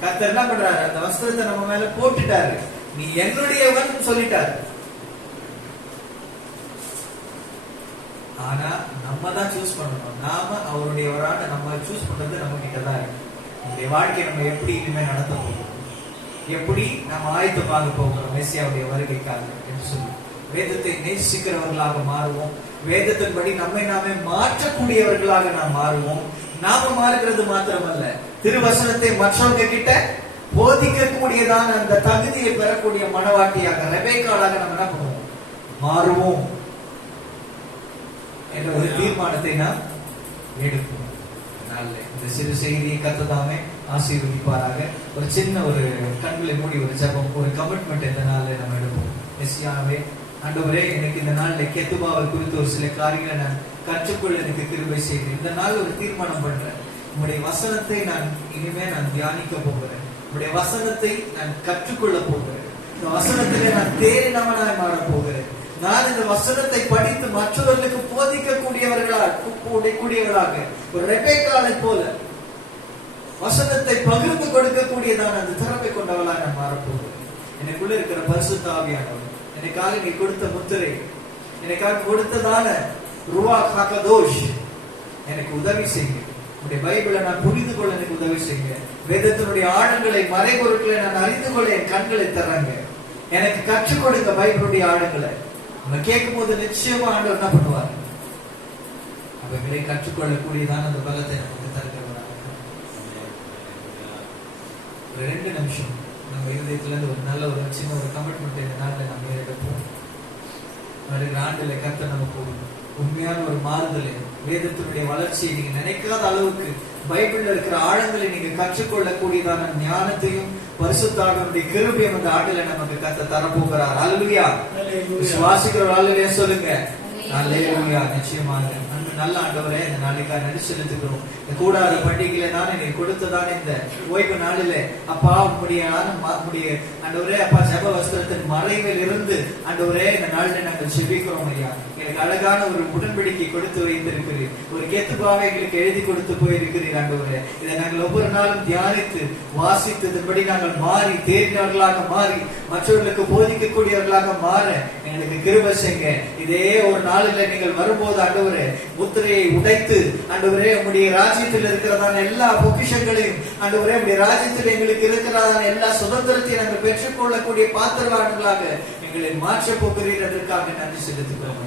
கர்த்தர் என்ன பண்றாரு, அந்த வஸ்திரத்தை நம்ம மேல போட்டுட்டாரு. நீ என்னுடையவன் சொல்லிட்டாரு. ஆனா நம்ம தான் சூஸ் பண்ணணும். நாம அவருடையவரான நம்ம சூஸ் பண்றது நம்ம கிட்டதான் இருக்கு. நம்முடைய வாழ்க்கையை நம்ம எப்படி இனிமே நடத்த போகிறோம், எப்படி நம்ம ஆயத்தமாக போகிறோம் மெசியாவுடைய வருகைக்காக என்று சொல்லி வேதத்தை நேசிக்கிறவர்களாக மாறுவோம். வேதத்தின்படி நம்மை நாமே மாற்றக்கூடியவர்களாக நாம் மாறுவோம். நாம மாறுகிறது மாத்திரமல்ல, திருவசனத்தை மற்றவங்க கிட்ட போதிக்கக்கூடியதான அந்த தகுதியை பெறக்கூடிய மனவாட்டியாக ரெபேக்காளாக நம்ம என்ன பண்ணுவோம், மாறுவோம் என்ற ஒரு தீர்மானத்தை நாம் எடுப்போம். இந்த சிறு செய்தியை கர்த்தர் ஆசீர்வதிப்பாராக. ஒரு சின்ன ஒரு கண்களை மூடி ஒரு ஜெபம், ஒரு கமிட்மெண்ட் இந்த நாள்ல நம்ம எடுப்போம். மெசியாவே, ஆண்டவரே, எனக்கு இந்த நாள்ல கெத்துபாவை குறித்து ஒரு சில காரியங்களை நான் கற்றுக்கொள்ள எனக்கு கிருபை செய்து இந்த நாள் ஒரு தீர்மானம் பண்றேன். உங்களுடைய வசனத்தை நான் இனிமே நான் தியானிக்க போகிறேன். உங்களுடைய வசனத்தை நான் கற்றுக்கொள்ள போகிறேன். இந்த வசனத்திலே நான் தேறினவனாய் மாற போகிறேன். நான் இந்த வசனத்தை படித்து மற்றவர்களுக்கு போதிக்க கூடியவர்களாக ஒரு ரெபேக்காளை போல வசனத்தை பகிர்ந்து கொடுக்கக்கூடியதான அந்த திறமை கொண்டவளாக நான் மாறப்போகிறேன். எனக்குள்ள இருக்கிற பரிசுத்த ஆவியானவர், எனக்காக நீ கொடுத்த முத்திரை, எனக்காக கொடுத்ததான ருவாக் ஹகதோஷ் எனக்கு உதவி செய்யுங்க. உடைய பைபிளை நான் புரிந்து கொள்ள எனக்கு உதவி செய்யுங்க. வேதத்தினுடைய ஆழங்களை, மறைபொருட்களை நான் அறிந்து கொள்ள என் கண்களை தர்றாங்க. எனக்கு கற்றுக் கொடுங்க பைபிளுடைய ஆழங்களை. நம்ம கேட்கும் போது நிச்சயமா ஆண்டவர் என்ன பண்ணுவார், அவைகளை கற்றுக்கொள்ளக்கூடியதான அந்த பலத்தை நமக்கு தருகிறவராக. ஒரு 2 நிமிஷம் நம்ம இருதயத்துல இருந்து ஒரு நல்ல ஒரு சின்ன ஒரு கமிட்மெண்ட் இந்த நாட்டில் நம்ம எடுப்போம். வருகிற ஆண்டுல கர்த்தர் நமக்கு உண்மையான ஒரு மாறுதலை, வேதத்தினுடைய வளர்ச்சியை நீங்க நினைக்காத அளவுக்கு பைபிள்ல இருக்கிற ஆழங்களை நீங்க கற்றுக்கொள்ளக்கூடியதான ஞானத்தையும் பரிசுத்தாவினுடைய கிருபையும் அந்த ஆண்டுல நமக்கு கர்த்தர் தரப்போகிறார். அல்லேலூயா. விசுவாசிக்கிற அல்லேலூயா சொல்லுங்க. அல்லேலூயா. நிச்சயமாக நல்ல ஆண்டவரே, இந்த நாளைக்காக நன்றி செலுத்துகிறோம். இந்த கூடாத பண்டிகையில நான் எனக்கு கொடுத்ததான இந்த ஓய்வு நாளில அப்பா உங்களுடைய ஆண்டவரே, அப்பா ஜெப வஸ்திரத்தின் மறைவில் இருந்து ஆண்டவரே இந்த நாளில நாங்கள் செபிக்கிறோம் ஐயா. எனக்கு அழகான ஒரு உடன்படிக்கை கொடுத்து வைத்திருக்கிறீர். ஒரு கெத்துப்பாவை எங்களுக்கு எழுதி கொடுத்து போயிருக்கிறீர் ஆண்டவரே. இதை நாங்கள் ஒவ்வொரு நாளும் தியானித்து வாசித்ததுபடி நாங்கள் மாறி தேர்ந்தவர்களாக மாறி மற்றவர்களுக்கு போதிக்கக்கூடியவர்களாக மாற எங்களுக்கு கிருபை செய்யுங்க. இதே ஒரு நாளில நீங்கள் வரும்போது ஆண்டவரே, முத்திரையை உடைத்து ஆண்டவரே உம்முடைய ராஜ்யத்தில் இருக்கிறதான எல்லா பொக்கிஷங்களையும் ஆண்டவரே உம்முடைய ராஜ்யத்தில் எங்களுக்கு இருக்கிறதான எல்லா சுதந்திரத்தையும் நாங்கள் பெற்றுக்கொள்ளக்கூடிய பாத்திரவான்களாக எங்களை மாற்ற போகிறீர். அதற்காக நன்றி செலுத்துகிறோம்.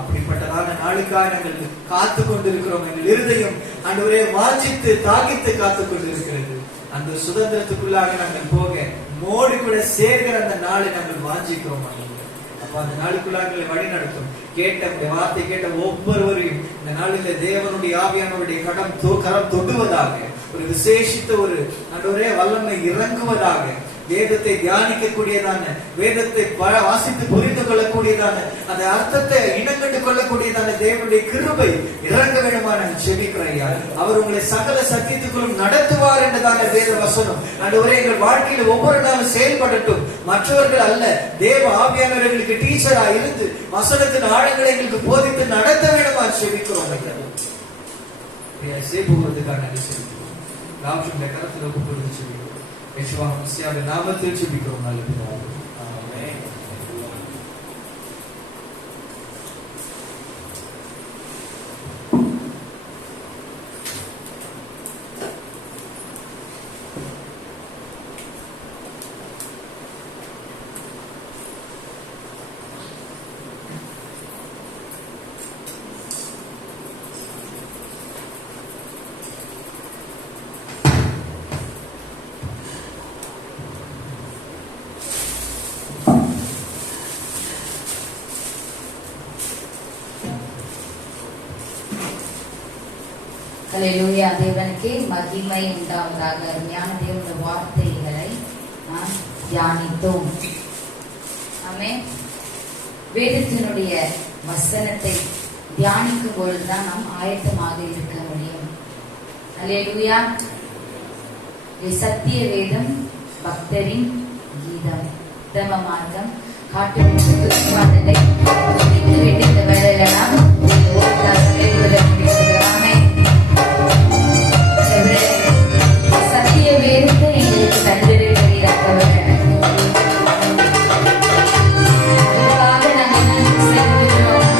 அப்படிப்பட்டதான நாளுக்காக நாங்கள் காத்து கொண்டிருக்கிறோம். எங்கள் இருதயம் ஆண்டவரே வாஞ்சித்து தாகித்து காத்து கொண்டிருக்கிறது. அந்த சுதந்திரத்துக்குள்ளாக நாங்கள் போக மோடி கூட சேர்கிற அந்த நாளை நாங்கள் வாஞ்சிக்கிறோம். அப்ப அந்த நாளுக்குள்ளாக வழி நடத்தும். கேட்ட வார்த்தை கேட்ட ஒவ்வொருவரையும் இந்த நாளில் தேவனுடைய ஆவியானவருடைய கரம் தொடுவதாக, ஒரு விசேஷித்த ஒரு ஆண்டவரே வல்லமை இறங்குவதாக, வேதத்தை தியானிக்கக்கூடியதான, வேதத்தை வாசித்து புரிந்து கொள்ளக்கூடியதான, அந்த அர்த்தத்தை இனங்கண்டு கொள்ளக்கூடியதான தேவனுடைய கிருபை இறங்க வேண்டுமா நான் செபிக்கிறேன். அவர் உங்களை சகல சத்தியத்துக்குள்ளும் நடத்துவார் என்றதான வேத வசனம் ஆண்டவரே எங்கள் வாழ்க்கையில ஒவ்வொரு நாளும் செயல்படட்டும். மற்றவர்கள் அல்ல, தேவ ஆவியானவர்களுக்கு டீச்சரா இருந்து வசனத்தின் ஆழங்களை எங்களுக்கு போதித்து நடத்த வேண்டுமா செபிக்கிறோம். செய்வதற்கான நன்றி செலுத்துகிறோம். ராமசுடைய கரத்தில் ஒப்பு கொடுத்து செபிக்கிறோம். யெகோவா மசியாவின் நாமத்தில் ஜெபிக்கிறோம். நல்ல பிதாவே. ஆமென். ஹல்லேலூயா. தேவனுக்கே மகிமை உண்டாவதாக. ஞான தேவனுடைய வார்த்தைகளை நாம் தியானித்தோம். ஆமென். வேதத்தினுடைய வசனத்தை தியானிக்கும் பொழுதுதான் நாம் ஆயத்தமாக இருக்க முடியும். ஹல்லேலூயா. சத்திய வேதம் பக்தரின் கீதம், தர்ம மார்க்கம் காட்டு பாடலை இந்த வேலையில நாம் சத்திய வேதத்தை எங்களுக்கு தந்திருக்கிறார்கள். இதுக்காக நாங்கள் செல்கிறோம்.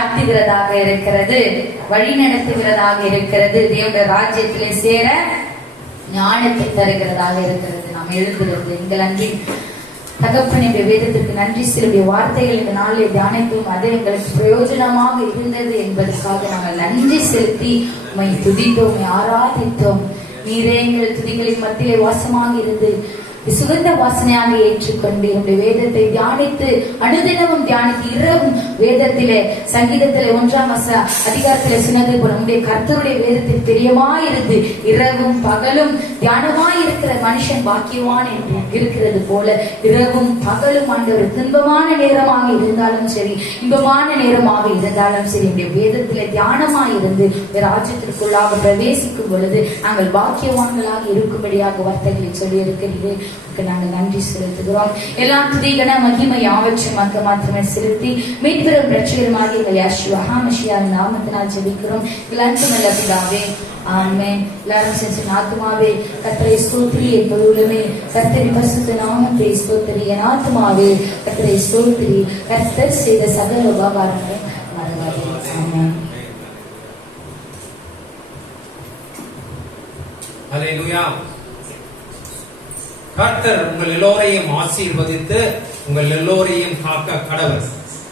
காட்டுகிறதாக இருக்கிறது, வழி நடத்துகிறதாக இருக்கிறது, தேவனுடைய ராஜ்யத்திலே சேர ஞானத்தை தருகிறதாக இருக்கிறது. நாம் எழுதுகிறது எங்கள் அன்பின் தகப்பனுடைய வேதத்திற்கு நன்றி செலுத்திய வார்த்தைகள் இந்த நாளில் தியானித்தும் அது எங்களுக்கு பிரயோஜனமாக இருந்தது என்பதற்காக நாங்கள் நன்றி செலுத்தி உம்மை துதித்தோம், உம்மை ஆராதித்தோம். நீரே எங்கள் துதிகளின் மத்தியிலே வாசமாக இருந்து சுகந்த வாசனையாக ஏற்றுக்கொண்டு என்னுடைய வேதத்தை தியானித்து அனுதினமும் தியானித்து இரவும் வேதத்திலே சங்கீதத்திலே 1ஆம் அதிகாரத்திலே சொன்னது போல நம்முடைய கர்த்தருடைய வேதத்தில் பிரியமாயிருந்து இரவும் பகலும் தியானமாயிருக்கிற மனுஷன் பாக்கியவான் என்று இருக்கிறது போல இரவும் பகலும் ஆண்டவர் துன்பமான நேரமாக இருந்தாலும் சரி, இன்பமான நேரமாக இருந்தாலும் சரி, நம்முடைய வேதத்திலே தியானமாயிருந்து ராஜ்யத்திற்குள்ளாக பிரவேசிக்கும் பொழுது நாங்கள் பாக்கியவான்களாக இருக்கும்படியாக வார்த்தைகளை சொல்லி இருக்கிறீர்கள். நாங்கள் நன்றி செலுத்துகிறோம். எல்லா துதிகன மகிமை யாவற்றையும் மக்கள் மாத்திரமே செலுத்தி மீட்பெறும் ரட்சகருமாகிய எங்கள் யேசுவா மசியாவின் நாமத்தினால் ஜெபிக்கிறோம். நல்ல பிதாவே, ஆமென். எல்லாரும் செஞ்ச ஆத்துமாவே கர்த்தரை ஸ்தோத்திரி, எப்பொழுதுமே கர்த்தரின் பரிசுத்த நாமத்தை ஸ்தோத்திரி. என் ஆத்துமாவே கர்த்தரை ஸ்தோத்திரி, கர்த்தர் செய்த சகல உபகாரங்களை மறவாதே. ஆமென். அல்லேலூயா. கர்த்தர் உங்கள் எல்லோரையும் ஆசீர்வதித்து உங்கள் எல்லோரையும் காக்க கடவர்.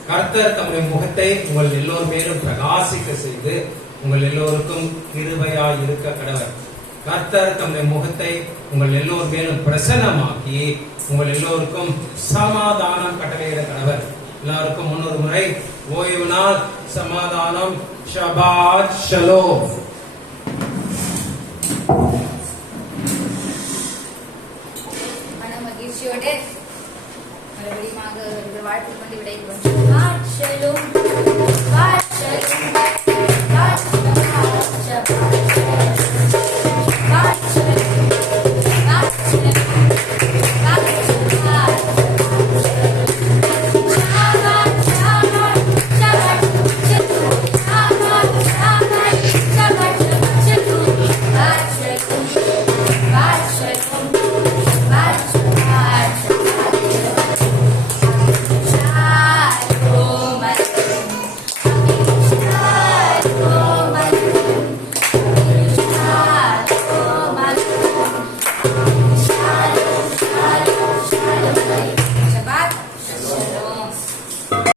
கர்த்தர் தம்முடைய முகத்தை உங்கள் எல்லோர் மேலும் பிரகாசிக்க செய்து உங்கள் எல்லோருக்கும் கிருபையாய் இருக்க கடவர். கர்த்தர் தம்முடைய முகத்தை உங்கள் எல்லோர் மேலும் பிரசன்னமாக்கி உங்கள் எல்லோருக்கும் சமாதானம் கட்டளையிட கடவர். எல்லாருக்கும் முன்னொரு முறை ஓய்வு நாள் சமாதானம். ஷபாத் ஷலோம். மகிழ்ச்சியோடு மறுபடியும் வாழ்த்து கொண்டு விடைபெறுகிறோம்.